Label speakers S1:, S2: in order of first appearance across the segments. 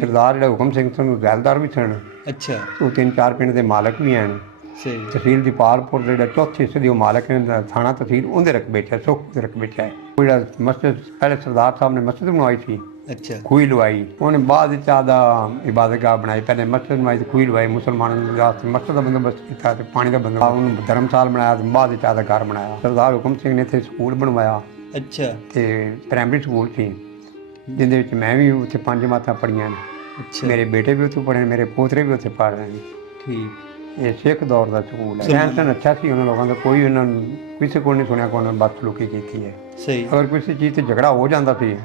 S1: ਸਰਦਾਰ ਜਿਹੜਾ ਹੁਕਮ ਸਿੰਘ ਸਨ ਉਹ ਜ਼ੈਲਦਾਰ ਵੀ ਸਨ।
S2: ਅੱਛਾ।
S1: ਉਹ ਤਿੰਨ ਚਾਰ ਪਿੰਡ ਦੇ ਮਾਲਕ ਵੀ ਹਨ
S2: ਸਹੀ।
S1: ਤਹਿਸੀਲ ਦੀ ਪਾਲਪੁਰ ਦੇ ਜਿਹੜਾ ਚੌਥੇ ਹਿੱਸੇ ਦੇ ਉਹ ਮਾਲਕ ਨੇ ਦਾ ਥਾਣਾ ਤਹਿਸੀਲ ਉਹਦੇ ਰਕਬੇ 'ਚ ਹੈ ਸੁੱਖ ਦੇ ਰਕਬੇ 'ਚ ਹੈ ਉਹ ਜਿਹੜਾ ਮਸਜਿਦ ਪਹਿਲੇ ਸਰਦਾਰ ਸਾਹਿਬ ਨੇ ਮਸਜਿਦ ਬਣਵਾਈ ਸੀ।
S2: ਅੱਛਾ।
S1: ਖੂਹੀ ਲਵਾਈ ਉਹਨੇ ਬਾਅਦ ਵਿੱਚ ਆਦਾ ਇਬਾਦਤਗਾਹ ਬਣਾਈ। ਪਹਿਲੇ ਮਸਜਿਦ ਬਣਾਈ ਤੇ ਖੂਹੀ ਲਵਾਈ ਮੁਸਲਮਾਨਾਂ ਦੇ ਵਾਸਤੇ ਮਸਜਿਦ ਦਾ ਬੰਦੋਬਸਤ ਕੀਤਾ ਤੇ ਪਾਣੀ ਦਾ ਬੰਦੋਬਸਤ ਉਹਨੂੰ ਧਰਮਸਾਲ ਬਣਾਇਆ ਤੇ ਬਾਅਦ ਵਿੱਚ ਆਦਾ ਘਰ ਬਣਾਇਆ। ਸਰਦਾਰ ਹੁਕਮ ਸਿੰਘ ਨੇ ਇੱਥੇ ਸਕੂਲ ਬਣਵਾਇਆ।
S2: ਅੱਛਾ।
S1: ਤੇ ਪ੍ਰਾਇਮਰੀ ਸਕੂਲ ਸੀ। ਜਿਹਦੇ ਵਿੱਚ ਮੈਂ ਵੀ ਉੱਥੇ ਪੰਜ ਮਾਤਾਂ ਪੜ੍ਹੀਆਂ ਨੇ।
S2: ਅੱਛਾ।
S1: ਮੇਰੇ ਬੇਟੇ ਵੀ ਉੱਥੇ ਪੜ੍ਹੇ ਨੇ ਮੇਰੇ ਪੋਤਰੇ ਵੀ ਉੱਥੇ ਪੜ੍ਹ ਰਹੇ ਨੇ।
S2: ਠੀਕ।
S1: ਇਹ ਸਿੱਖ ਦੌਰ ਦਾ ਸਕੂਲ ਹੈ। ਰਹਿਣ ਸਹਿਣ ਅੱਛਾ ਸੀ ਉਹਨਾਂ ਲੋਕਾਂ ਦਾ ਕੋਈ ਉਹਨਾਂ ਨੂੰ ਕਿਸੇ ਕੋਲ ਨਹੀਂ ਸੁਣਿਆ ਕੋਈ ਉਹਨਾਂ ਨੇ ਬਦਸਲੂਕੀ ਕੀਤੀ ਹੈ।
S2: ਸਹੀ।
S1: ਅਗਰ ਕਿਸੇ ਚੀਜ਼ ਤੇ ਝਗੜਾ ਹੋ ਜਾਂਦਾ ਸੀ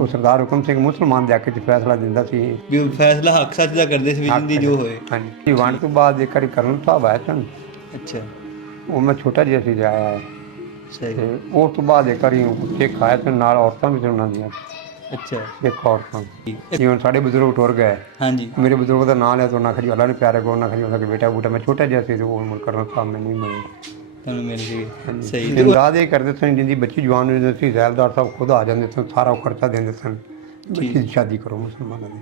S1: ਉਹ ਸਰਦਾਰ ਹੁਕਮ ਸਿੰਘ ਮੁਸਲਮਾਨ ਦੇ ਹੱਕ 'ਚ ਫੈਸਲਾ ਦਿੰਦਾ ਸੀ।
S2: ਵੀ ਉਹ ਫੈਸਲਾ ਹੱਕ ਸੱਚ ਦਾ ਕਰਦੇ ਸੀ ਜਿੰਦੀ ਜੋ ਹੋਏ।
S1: ਹਾਂਜੀ। ਵੰਡ ਤੋਂ ਬਾਅਦ ਇੱਕ ਵਾਰੀ ਕਰਨ ਸਾਹਿਬ ਆਏ ਸਨ।
S2: ਅੱਛਾ।
S1: ਉਹ ਮੈਂ ਛੋਟਾ ਜਿਹਾ ਸੀ ਜਾਇਆ
S2: ਸਹੀ।
S1: ਤੇ ਉਸ ਤੋਂ ਬਾਅਦ ਇੱਕ ਵਾਰੀ ਸਿੱਖ ਆਏ ਸਨ ਨਾਲ ਔਰਤਾਂ ਵੀ ਉਹਨਾਂ ਦੀਆਂ।
S2: ਅੱਛਾ।
S1: ਸਿੱਖ ਔਰਤਾਂ ਜਿਵੇਂ ਸਾਡੇ ਬਜ਼ੁਰਗ ਟੁਰ ਗਏ
S2: ਹਾਂਜੀ।
S1: ਮੇਰੇ ਬਜ਼ੁਰਗ ਦਾ ਨਾਂ ਲਿਆ ਤਾਂ ਉਹਨਾਂ ਖਰੀ ਅੱਲਾ ਨੇ ਪਿਆਰੇ ਕੋ ਉਹਨਾਂ ਖਰੀ ਉਹਨਾਂ ਦਾ ਬੇਟਾ ਬੂਟਾ ਮੈਂ ਛੋਟਾ ਜਿਹਾ ਸੀ ਤੇ ਉਹ ਉਮਰ ਕਰਨ ਸਾਹਿਬ ਮੈਨੂੰ ਨਹੀਂ ਮਿਲੇ।
S2: ਤੁਹਾਨੂੰ ਮਿਲ ਗਈ। ਸਹੀ।
S1: ਇਮਦਾਦ ਇਹ ਕਰਦੇ ਸਨ ਜਿੰਦੀ ਬੱਚੀ ਜਵਾਨ ਹੋ ਜਾਂਦੀ ਸੀ ਜ਼ੈਲਦਾਰ ਸਾਹਿਬ ਖੁਦ ਆ ਜਾਂਦੇ ਸਨ ਸਾਰਾ ਖਰਚਾ ਦਿੰਦੇ ਸਨ। ਬੱਚੀ ਦੀ ਸ਼ਾਦੀ ਕਰੋ ਮੁਸਲਮਾਨਾਂ ਦੀ।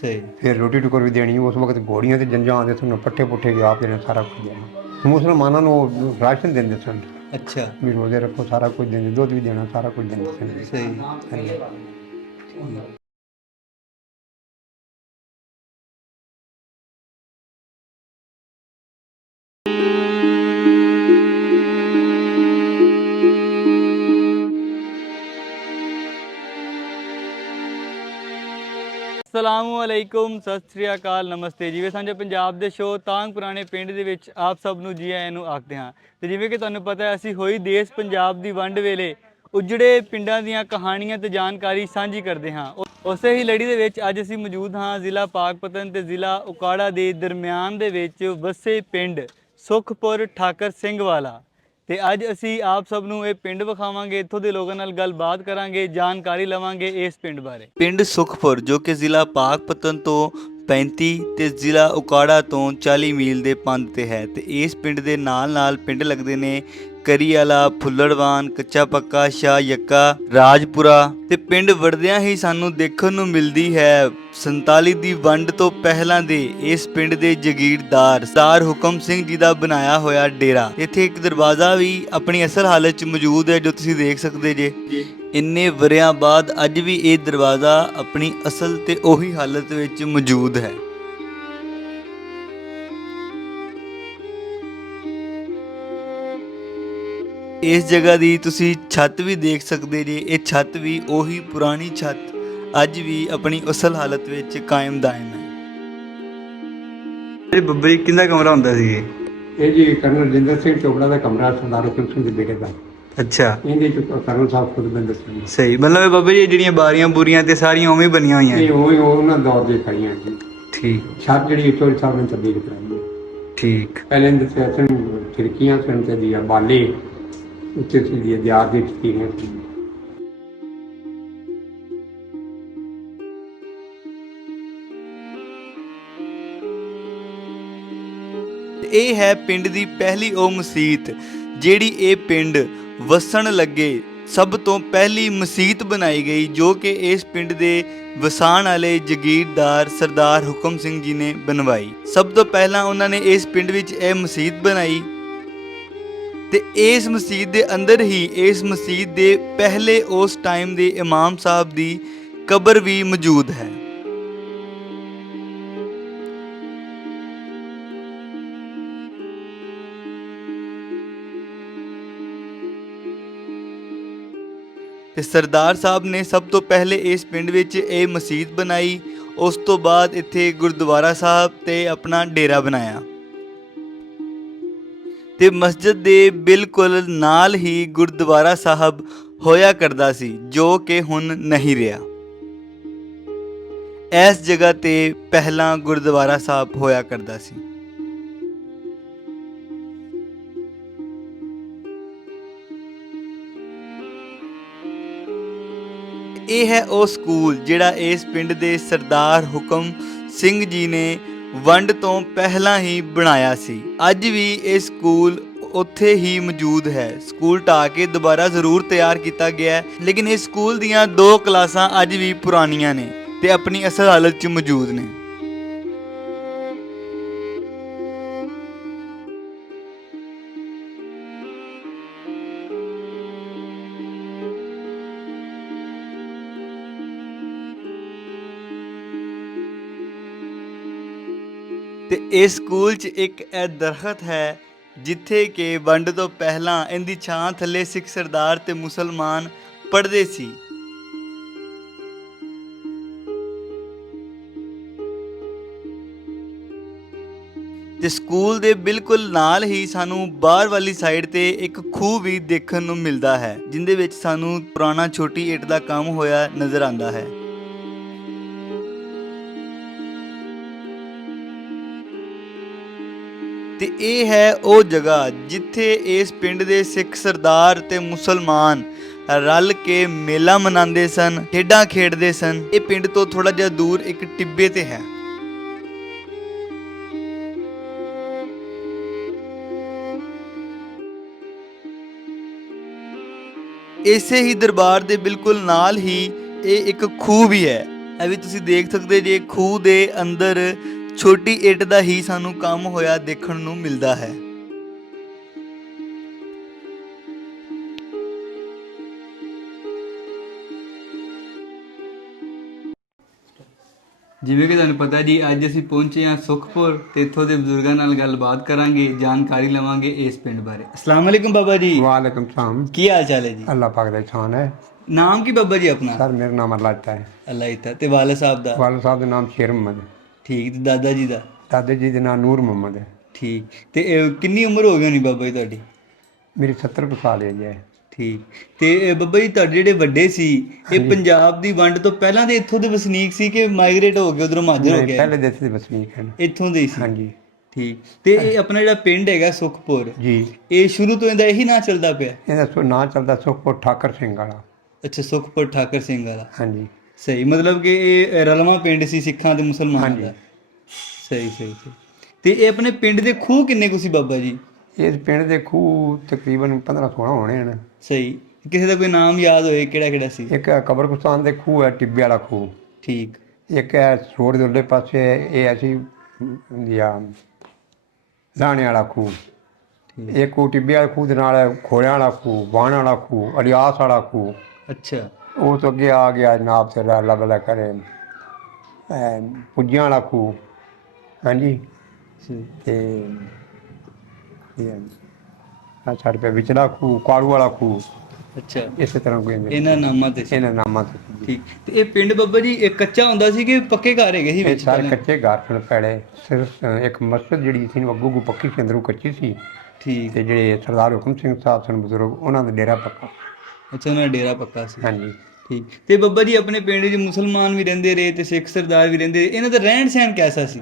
S2: ਸਹੀ।
S1: ਫਿਰ ਰੋਟੀ ਟੁਕਰ ਵੀ ਦੇਣੀ ਉਸ ਵਕਤ ਘੋੜੀਆਂ ਤੇ ਜੰਜਾਂ ਆਉਂਦੇ ਸਨ ਪੱਠੇ ਪੁੱਠੇ ਵੀ ਆਪ ਦੇਣੇ ਸਾਰਾ ਕੁਝ ਦੇਣਾ। ਮੁਸਲਮਾਨਾਂ ਨੂੰ ਰਾਸ਼ਨ ਦਿੰਦੇ ਸਨ।
S2: ਅੱਛਾ।
S1: ਵੀ ਰੋਜ਼ੇ ਰੱਖੋ ਸਾਰਾ ਕੁਝ ਦਿੰਦੇ ਦੁੱਧ ਵੀ ਦੇਣਾ ਸਾਰਾ ਕੁਝ ਦਿੰਦੇ ਸਨ।
S2: ਸਹੀ।
S1: ਹਾਂਜੀ।
S2: ਅਸਲਾਮੁ ਸਤਿ ਸ੍ਰੀ ਅਕਾਲ, ਨਮਸਤੇ ਜਿਵੇਂ ਸਾਂਝੇ ਪੰਜਾਬ ਦੇ ਸ਼ੋਅ ਤਾਂਗ ਪੁਰਾਣੇ ਪਿੰਡ ਦੇ ਵਿੱਚ ਆਪ ਸਭ ਨੂੰ ਜੀ ਆਇਆਂ ਨੂੰ ਆਖਦੇ ਹਾਂ ਤੇ ਜਿਵੇਂ ਕਿ ਤੁਹਾਨੂੰ ਪਤਾ ਹੈ, ਅਸੀਂ ਹੋਈ ਦੇਸ਼ ਪੰਜਾਬ ਦੀ ਵੰਡ ਵੇਲੇ ਉਜੜੇ ਪਿੰਡਾਂ ਦੀਆਂ ਕਹਾਣੀਆਂ ਤੇ ਜਾਣਕਾਰੀ ਸਾਂਝੀ ਕਰਦੇ ਹਾਂ। ਉਸੇ ਹੀ ਲੜੀ ਦੇ ਵਿੱਚ ਅੱਜ ਅਸੀਂ ਮੌਜੂਦ ਹਾਂ ਜ਼ਿਲ੍ਹਾ ਪਾਕਪਤਨ ਤੇ ਜ਼ਿਲ੍ਹਾ ਉਕਾੜਾ ਦੇ ਦਰਮਿਆਨ ਦੇ ਵਿੱਚ ਵਸੇ ਪਿੰਡ ਸੁਖਪੁਰ ਠਾਕਰ ਸਿੰਘ ਵਾਲਾ। ਤੇ ਅੱਜ ਅਸੀਂ ਆਪ ਸਭ ਨੂੰ ਇਹ ਪਿੰਡ ਵਿਖਾਵਾਂਗੇ, ਇੱਥੋਂ ਦੇ ਲੋਕਾਂ ਨਾਲ ਗੱਲਬਾਤ ਕਰਾਂਗੇ, ਜਾਣਕਾਰੀ ਲਵਾਂਗੇ ਇਸ ਪਿੰਡ ਬਾਰੇ। ਪਿੰਡ ਸੁਖਪੁਰ, ਜੋ ਕਿ ਜ਼ਿਲ੍ਹਾ ਪਾਕਪਤਨ ਤੋਂ 35 ਤੇ ਜ਼ਿਲ੍ਹਾ ਉਕਾੜਾ ਤੋਂ 40 ਮੀਲ ਦੇ ਪੰਧ ਤੇ ਹੈ, ਤੇ ਇਸ ਪਿੰਡ ਦੇ ਨਾਲ ਨਾਲ ਪਿੰਡ ਲੱਗਦੇ ਨੇ ਕਰੀਵਾਲਾ ਫੁੱਲੜਵਾਨ ਕੱਚਾ ਪੱਕਾ ਸ਼ਾਹ ਯੱਕਾ ਰਾਜਪੁਰਾ ਤੇ ਪਿੰਡ ਵੜਦਿਆਂ ਹੀ ਸਾਨੂੰ ਦੇਖਣ ਨੂੰ ਮਿਲਦੀ ਹੈ। 47 ਦੀ ਵੰਡ ਤੋਂ ਪਹਿਲਾਂ ਦੇ ਇਸ ਪਿੰਡ ਦੇ ਜਗੀਰਦਾਰ ਸਰਦਾਰ ਹੁਕਮ ਸਿੰਘ ਜੀ ਦਾ ਬਣਾਇਆ ਹੋਇਆ ਡੇਰਾ। ਇੱਥੇ ਇੱਕ ਦਰਵਾਜ਼ਾ ਵੀ ਆਪਣੀ ਅਸਲ ਹਾਲਤ 'ਚ ਮੌਜੂਦ ਹੈ ਜੋ ਤੁਸੀਂ ਦੇਖ ਸਕਦੇ ਜੇ। ਇੰਨੇ ਵਰਿਆਂ ਬਾਅਦ ਅੱਜ ਵੀ ਇਹ ਦਰਵਾਜ਼ਾ ਆਪਣੀ ਅਸਲ ਤੇ ਉਹੀ ਹਾਲਤ ਵਿੱਚ ਮੌਜੂਦ ਹੈ। ਇਸ ਜਗ੍ਹਾ ਦੀ ਤੁਸੀਂ ਛੱਤ ਵੀ ਦੇਖ ਸਕਦੇ ਜੇ ਇਹ ਛੱਤ ਵੀ ਉਹੀ ਪੁਰਾਣੀ ਛੱਤ ਅੱਜ ਵੀ ਆਪਣੀ ਅਸਲ ਹਾਲਤ ਵਿੱਚ ਕਾਇਮ ਦਾਇਮ ਹੈ। ਇਹ ਬੱਬਰੀ ਕਿੰਨਾ ਕਮਰਾ ਹੁੰਦਾ ਸੀ ਇਹ?
S1: ਇਹ ਜੀ ਕਰਨਲ ਜਿੰਦਰ ਸਿੰਘ ਚੋਪੜਾ ਦਾ ਕਮਰਾ ਸਰਦਾਰ ਹੁਕਮ ਸਿੰਘ ਦੇ ਬੇਟੇ ਦਾ।
S2: ਅੱਛਾ।
S1: ਇਹਦੇ ਚ ਕਰਨਲ ਸਾਹਿਬ ਖੁਦ ਬੰਦੇ ਸੀ।
S2: ਸਹੀ ਮਤਲਬ ਇਹ ਬਾਬਾ ਜੀ ਜਿਹੜੀਆਂ ਬਾਰੀਆਂ ਬੂਰੀਆਂ ਤੇ ਸਾਰੀਆਂ ਉਵੇਂ ਹੀ ਬਣੀਆਂ ਹੋਈਆਂ।
S1: ਇਹ ਉਹ ਹੀ ਉਹਨਾਂ ਦੌਰ ਦੇ ਖੜੀਆਂ ਜੀ।
S2: ਠੀਕ।
S1: ਛੱਤ ਜਿਹੜੀ ਚੋਰੀ ਸਾਹਿਬ ਨੇ ਤਬਦੀਲ ਕਰਾਈ ਹੈ
S2: ਠੀਕ।
S1: ਪਹਿਲੇ ਇਹਦੇ ਤੇ ਸਨ ਖਿੜਕੀਆਂ ਸਨ ਤੇ ਦੀਆਂ ਬਾਲੇ। ਉੱਤੇ ਸੀ ਦੀ
S2: ਇਹ ਹੈ ਪਿੰਡ ਦੀ ਪਹਿਲੀ ਉਹ ਮਸਜਿਦ ਜਿਹੜੀ ਇਹ ਪਿੰਡ ਵਸਣ ਲੱਗੇ। ਸਭ ਤੋਂ ਪਹਿਲੀ ਮਸਜਿਦ ਬਣਾਈ ਗਈ, ਜੋ ਕਿ ਇਸ ਪਿੰਡ ਦੇ ਵਸਾਣ ਵਾਲੇ ਜਗੀਰਦਾਰ ਸਰਦਾਰ ਹੁਕਮ ਸਿੰਘ ਜੀ ਨੇ ਬਣਵਾਈ। ਸਭ ਤੋਂ ਪਹਿਲਾਂ ਉਹਨਾਂ ਨੇ ਇਸ ਪਿੰਡ ਵਿੱਚ ਇਹ ਮਸਜਿਦ ਬਣਾਈ। ਤੇ ਇਸ ਮਸਜਿਦ ਦੇ ਅੰਦਰ ਹੀ, ਇਸ ਮਸਜਿਦ ਦੇ ਪਹਿਲੇ ਉਸ ਟਾਈਮ ਦੇ ਇਮਾਮ ਸਾਹਿਬ ਦੀ ਕਬਰ ਵੀ ਮੌਜੂਦ ਹੈ। ਤੇ ਸਰਦਾਰ ਸਾਹਿਬ ਨੇ ਸਭ ਤੋਂ ਪਹਿਲੇ ਇਸ ਪਿੰਡ ਵਿੱਚ ਇਹ ਮਸਜਿਦ ਬਣਾਈ, ਉਸ ਤੋਂ ਬਾਅਦ ਇੱਥੇ ਗੁਰਦੁਆਰਾ ਸਾਹਿਬ ਤੇ ਆਪਣਾ ਡੇਰਾ ਬਣਾਇਆ। ਤੇ ਮਸਜਿਦ ਦੇ ਬਿਲਕੁਲ ਨਾਲ ਹੀ ਗੁਰਦੁਆਰਾ ਸਾਹਿਬ ਹੋਇਆ ਕਰਦਾ ਸੀ, ਜੋ ਕਿ ਹੁਣ ਨਹੀਂ ਰਿਹਾ। ਇਸ ਜਗ੍ਹਾ ਤੇ ਪਹਿਲਾਂ ਗੁਰਦੁਆਰਾ ਸਾਹਿਬ ਹੋਇਆ ਕਰਦਾ ਸੀ। ਇਹ ਹੈ ਉਹ ਸਕੂਲ ਜਿਹੜਾ ਇਸ ਪਿੰਡ ਦੇ ਸਰਦਾਰ ਹੁਕਮ ਸਿੰਘ ਜੀ ਨੇ ਵੰਡ ਤੋਂ ਪਹਿਲਾਂ ਹੀ ਬਣਾਇਆ ਸੀ। ਅੱਜ ਵੀ ਇਹ ਸਕੂਲ ਉੱਥੇ ਹੀ ਮੌਜੂਦ ਹੈ। ਸਕੂਲ ਢਾਹ ਕੇ ਦੁਬਾਰਾ ਜ਼ਰੂਰ ਤਿਆਰ ਕੀਤਾ ਗਿਆ ਹੈ, ਲੇਕਿਨ ਇਸ ਸਕੂਲ ਦੀਆਂ ਦੋ ਕਲਾਸਾਂ ਅੱਜ ਵੀ ਪੁਰਾਣੀਆਂ ਨੇ ਤੇ ਆਪਣੀ ਅਸਲ ਹਾਲਤ 'ਚ ਮੌਜੂਦ ਨੇ। ਤੇ ਇਸ ਸਕੂਲ 'ਚ ਇੱਕ ਇਹ ਦਰਖਤ ਹੈ, ਜਿੱਥੇ ਕਿ ਵੰਡ ਤੋਂ ਪਹਿਲਾਂ ਇਹਦੀ ਛਾਂ ਥੱਲੇ ਸਿੱਖ ਸਰਦਾਰ ਤੇ ਮੁਸਲਮਾਨ ਪੜ੍ਹਦੇ ਸੀ। ਤੇ ਸਕੂਲ ਦੇ ਬਿਲਕੁਲ ਨਾਲ ਹੀ ਸਾਨੂੰ ਬਾਹਰ ਵਾਲੀ ਸਾਈਡ ਤੇ ਇੱਕ ਖੂਹ ਵੀ ਦੇਖਣ ਨੂੰ ਮਿਲਦਾ ਹੈ, ਜਿੰਦੇ ਵਿੱਚ ਸਾਨੂੰ ਪੁਰਾਣਾ ਛੋਟੀ ਇੱਟ ਦਾ ਕੰਮ ਹੋਇਆ ਨਜ਼ਰ ਆਉਂਦਾ ਹੈ। ਤੇ ਇਹ ਹੈ ਉਹ ਜਗ੍ਹਾ ਜਿੱਥੇ ਇਸ ਪਿੰਡ ਦੇ ਸਿੱਖ ਸਰਦਾਰ ਤੇ ਮੁਸਲਮਾਨ ਰਲ ਕੇ ਮੇਲਾ ਮਨਾਉਂਦੇ ਸਨ, ਖੇਡਾਂ ਖੇਡਦੇ ਸਨ। ਇਹ ਪਿੰਡ ਤੋਂ ਥੋੜਾ ਜਿਹਾ ਦੂਰ ਇੱਕ ਟਿੱਬੇ ਤੇ ਹੈ। ਇਸੇ ਹੀ ਦਰਬਾਰ ਦੇ ਬਿਲਕੁਲ ਨਾਲ ਹੀ ਇਹ ਇੱਕ ਖੂਹ ਵੀ ਹੈ। ਇਹ ਵੀ ਤੁਸੀਂ ਦੇਖ ਸਕਦੇ ਜੇ ਖੂਹ ਦੇ ਅੰਦਰ ਛੋਟੀ ਇੱਟ ਦਾ ਹੀ ਸਾਨੂੰ ਕੰਮ ਹੋਇਆ ਦੇਖਣ ਨੂੰ ਮਿਲਦਾ ਹੈ। ਜਿਵੇਂ ਕਿ ਤੁਹਾਨੂੰ ਪਤਾ ਜੀ ਅੱਜ ਅਸੀਂ ਪਹੁੰਚੇ ਹਾਂ ਸੁਖਪੁਰ ਤੇ ਇੱਥੋਂ ਦੇ ਬਜ਼ੁਰਗਾਂ ਨਾਲ ਗੱਲਬਾਤ ਕਰਾਂਗੇ ਜਾਣਕਾਰੀ ਲਵਾਂਗੇ ਇਸ ਪਿੰਡ ਬਾਰੇ। ਅਸਲਾਮ ਅਲੈਕੁਮ ਬਾਬਾ ਜੀ।
S1: ਵਾਲੇਕੁਮ ਸਲਾਮ।
S2: ਕੀ ਹਾਲ ਚਾਲ ਹੈ ਜੀ?
S1: ਅੱਲਾਹ ਪਾਕ ਦਾ ਇਹਸਾਨ ਹੈ।
S2: ਨਾਮ ਕੀ ਬਾਬਾ ਜੀ ਆਪਣਾ?
S1: ਸਰ ਮੇਰਾ ਨਾਮ ਅੱਲਾਹ ਹੈ।
S2: ਅੱਲਾ ਇਤਾ ਤੇ ਵਾਲਾ ਸਾਹਿਬ ਦਾ?
S1: ਵਾਲਦ ਸਾਹਿਬ ਦਾ ਨਾਮ ਸ਼ੇਰ ਮੁਹੰਮਦ। ਹੈ
S2: ਠੀਕ ਤੇ ਦਾਦਾ ਜੀ ਦਾ?
S1: ਦਾਦੇ ਜੀ ਦਾ ਨਾਮ ਨੂਰ ਮੁਹੰਮਦ ਹੈ।
S2: ਠੀਕ ਤੇ ਇਹ ਕਿੰਨੀ ਉਮਰ ਹੋ ਗਈ ਹੋਣੀ ਬਾਬਾ ਜੀ ਤੁਹਾਡੀ?
S1: ਮੇਰੀ 70 ਕੁ ਸਾਲ ਹੈ ਜੀ।
S2: ਠੀਕ ਤੇ ਇਹ ਬਾਬਾ ਜੀ ਤੁਹਾਡੇ ਜਿਹੜੇ ਵੱਡੇ ਸੀ ਇਹ ਪੰਜਾਬ ਦੀ ਵੰਡ ਤੋਂ ਪਹਿਲਾਂ ਦੇ ਇੱਥੋਂ ਦੇ ਵਸਨੀਕ ਸੀ ਕਿ ਮਾਈਗ੍ਰੇਟ ਹੋ ਗਏ ਉਧਰੋਂ ਮਾਜਰ ਹੋ
S1: ਨਹੀਂ,
S2: ਗਏ?
S1: ਪਹਿਲੇ ਦੇ ਵਸਨੀਕ ਹਨ।
S2: ਇੱਥੋਂ ਦੇ ਹੀ ਸੀ?
S1: ਹਾਂਜੀ।
S2: ਠੀਕ ਤੇ ਇਹ ਆਪਣਾ ਜਿਹੜਾ ਪਿੰਡ ਹੈਗਾ ਸੁਖਪੁਰ
S1: ਜੀ।
S2: ਇਹ ਸ਼ੁਰੂ ਤੋਂ ਇਹਦਾ ਇਹੀ ਨਾਂ ਚੱਲਦਾ ਪਿਆ?
S1: ਇਹਦਾ ਸੋ ਨਾਂ ਚੱਲਦਾ ਸੁਖਪੁਰ ਠਾਕਰ ਸਿੰਘ ਵਾਲਾ।
S2: ਅੱਛਾ ਸੁਖਪੁਰ ਠਾਕਰ ਸਿੰਘ ਵਾਲਾ।
S1: ਹਾਂਜੀ।
S2: ਸਹੀ ਮਤਲਬ ਕਿ ਇਹ ਰਲਵਾ ਪਿੰਡ ਸੀ ਸਿੱਖਾਂ ਤੇ ਮੁਸਲਮਾਨਾਂ। ਦਾ। ਸਹੀ ਸਹੀ ਸਹੀ। ਤੇ ਇਹ ਆਪਣੇ ਪਿੰਡ ਦੇ ਖੂਹ ਕਿੰਨੇ ਕੁ ਸੀ ਬਾਬਾ ਜੀ?
S1: ਇਸ ਪਿੰਡ ਦੇ ਖੂਹ ਤਕਰੀਬਨ 15 16 ਹੋਣੇ ਹਨ।
S2: ਸਹੀ। ਕਿਸੇ ਦਾ ਕੋਈ ਨਾਮ ਯਾਦ ਹੋਏ ਕਿਹੜਾ ਕਿਹੜਾ ਸੀ?
S1: ਇੱਕ ਹੈ ਕਬਰਸਤਾਨ ਦੇ ਖੂਹ ਹੈ ਟਿੱਬੇ ਵਾਲਾ ਖੂਹ।
S2: ਠੀਕ।
S1: ਇੱਕ ਹੈ ਰੋਡ ਦੇ ਉੱਲੇ ਪਾਸੇ ਇਹ ਅਸੀਂ ਜਾਂ ਦਾਣੇ ਵਾਲਾ ਖੂਹ।
S2: ਠੀਕ।
S1: ਇੱਕ ਉਹ ਟਿੱਬੇ ਵਾਲਾ ਖੂਹ ਦੇ ਨਾਲ ਹੈ ਖੋਲਿਆਂ ਵਾਲਾ ਖੂਹ ਬਾਣ ਵਾਲਾ ਖੂਹ ਅਲਿਆਸ ਵਾਲਾ ਖੂਹ।
S2: ਅੱਛਾ।
S1: ਉਹ ਤੋਂ ਅੱਗੇ ਆ ਗਿਆ ਨਾਬ ਤੇ ਅੱਲਾ ਬੱਲਾ ਕਰੇ। ਪੁੱਜਿਆਂ ਵਾਲਾ ਖੂਹ। ਹਾਂਜੀ? ਤੇ ਇਹ ਆ ਸਾਡੇ ਪੇ ਵਿਚਲਾ ਖੂਹ ਕਾੜੂ ਵਾਲਾ ਖੂਹ।
S2: ਅੱਛਾ।
S1: ਇਸੇ ਤਰ੍ਹਾਂ ਕੋਈ ਨਹੀਂ।
S2: ਇਹਨਾਂ ਨਾਮਾਂ ਤੇ
S1: ਇਹਨਾਂ ਨਾਮਾਂ ਤੋਂ।
S2: ਠੀਕ। ਤੇ ਇਹ ਪਿੰਡ ਬੱਬਾ ਜੀ ਇਹ ਕੱਚਾ ਹੁੰਦਾ ਸੀ ਕਿ ਪੱਕੇ ਘਰ ਹੈਗੇ ਸੀ ਵਿੱਚ?
S1: ਸਾਰੇ? ਕੱਚੇ ਘਰ ਸਨ ਪੈੜੇ ਸਿਰਫ ਇੱਕ ਮਸਜਿਦ ਜਿਹੜੀ ਸੀ ਅੱਗੂ ਅੱਗੂ ਪੱਕੀ ਸੀ ਅੰਦਰੋਂ ਕੱਚੀ ਸੀ।
S2: ਠੀਕ।
S1: ਤੇ ਜਿਹੜੇ ਸਰਦਾਰ ਹੁਕਮ ਸਿੰਘ ਸਾਹਿਬ ਸਨ ਬਜ਼ੁਰਗ ਉਹਨਾਂ ਦਾ ਡੇਰਾ ਪੱਕਾ।
S2: ਅੱਛਾ ਉਹਨਾਂ ਦਾ ਡੇਰਾ ਪੱਕਾ ਸੀ।
S1: ਹਾਂਜੀ।
S2: ਠੀਕ। ਤੇ ਬੱਬਾ ਜੀ ਆਪਣੇ ਪਿੰਡ 'ਚ ਮੁਸਲਮਾਨ ਵੀ ਰਹਿੰਦੇ ਰਹੇ ਤੇ ਸਿੱਖ ਸਰਦਾਰ ਵੀ ਰਹਿੰਦੇ ਰਹੇ। ਇਹਨਾਂ ਦਾ ਰਹਿਣ ਸਹਿਣ ਕੈਸਾ ਸੀ?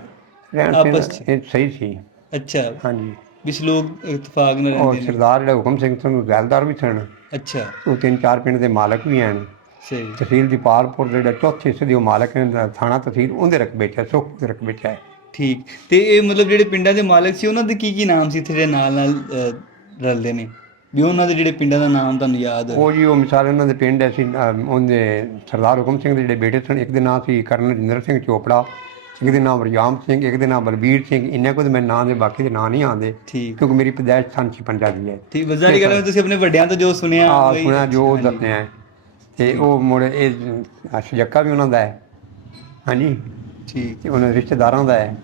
S2: ਆਪਸ
S1: ਸਹਿਣ ਇਹ ਸਹੀ ਸੀ।
S2: ਅੱਛਾ।
S1: ਹਾਂਜੀ।
S2: ਵਿੱਚ ਲੋਕ ਇਤਫਾਕ ਨਾਲ ਰਹਿੰਦੇ ਨੇ।
S1: ਸਰਦਾਰ ਜਿਹੜੇ ਹੁਕਮ ਸਿੰਘ ਉਹ ਜ਼ੈਲਦਾਰ ਵੀ ਸਨ।
S2: ਅੱਛਾ।
S1: ਉਹ ਤਿੰਨ ਚਾਰ ਪਿੰਡ ਦੇ ਮਾਲਕ ਵੀ ਹਨ।
S2: ਸਹੀ।
S1: ਤਹਿਸੀਲ ਦੀ ਪਾਲਪੁਰ ਦੇ ਜਿਹੜਾ ਚੌਥੇ ਹਿੱਸੇ ਦੇ ਉਹ ਮਾਲਕ ਨੇ ਥਾਣਾ ਤਹਿਸੀਲ ਉਹਦੇ ਰਕਬੇ 'ਚ ਹੈ ਸੁਖ ਦੇ ਰਕਬੇ 'ਚ ਹੈ।
S2: ਠੀਕ। ਤੇ ਇਹ ਮਤਲਬ ਜਿਹੜੇ ਪਿੰਡਾਂ ਦੇ ਮਾਲਕ ਸੀ ਉਹਨਾਂ ਦੇ ਕੀ ਕੀ ਨਾਮ ਸੀ ਇੱਥੇ ਜਿਹੜੇ ਨਾਲ ਨਾਲ ਅਹ, ਰਲਦੇ ਨੇ? ਵੀ ਉਹਨਾਂ ਦੇ ਜਿਹੜੇ ਪਿੰਡਾਂ ਦਾ ਨਾਮ ਤੁਹਾਨੂੰ ਯਾਦ ਹੋਵੇ
S1: ਉਹ ਜੀ ਉਹ ਮਿਸਾਲ ਉਹਨਾਂ ਦੇ ਪਿੰਡ ਅਸੀਂ ਉਹਦੇ ਸਰਦਾਰ ਹੁਕਮ ਸਿੰਘ ਦੇ ਜਿਹੜੇ ਬੇਟੇ ਸਨ ਇੱਕ ਦੇ ਨਾਂ ਸੀ ਕਰਨਲ ਰਜਿੰਦਰ ਸਿੰਘ ਚੋਪੜਾ ਇੱਕ ਦੇ ਨਾਮ ਰਜਾਮ ਸਿੰਘ ਇੱਕ ਦੇ ਨਾਮ ਬਲਬੀਰ ਸਿੰਘ ਇੰਨੇ ਕੁ ਦੇ ਮੇਰੇ ਨਾਂ ਦੇ ਬਾਕੀ ਦੇ ਨਾਂ ਨਹੀਂ ਆਉਂਦੇ ਕਿਉਂਕਿ ਮੇਰੀ ਪੈਦਾਇਸ਼ ਸਨ ਛਪੰਜਾ ਦੀ ਹੈ।
S2: ਠੀਕ ਵਜ਼ਾਰੀ ਗੱਲ ਹੈ ਤੁਸੀਂ ਆਪਣੇ ਵੱਡਿਆਂ ਤੋਂ ਜੋ ਸੁਣਿਆ
S1: ਆ
S2: ਉਹੀ-
S1: ਸੁਣਿਆ ਜੋ ਉਹ ਦੱਸਦੇ ਹੈ ਤੇ ਉਹ ਮੁੜ ਇਹ ਸ਼ਜੱਕਾ ਵੀ ਉਹਨਾਂ ਦਾ ਹੈ। ਹਾਂਜੀ?
S2: ਠੀਕ।
S1: ਤੇ ਉਹਨਾਂ ਦੇ ਰਿਸ਼ਤੇਦਾਰਾਂ ਦਾ ਹੈ।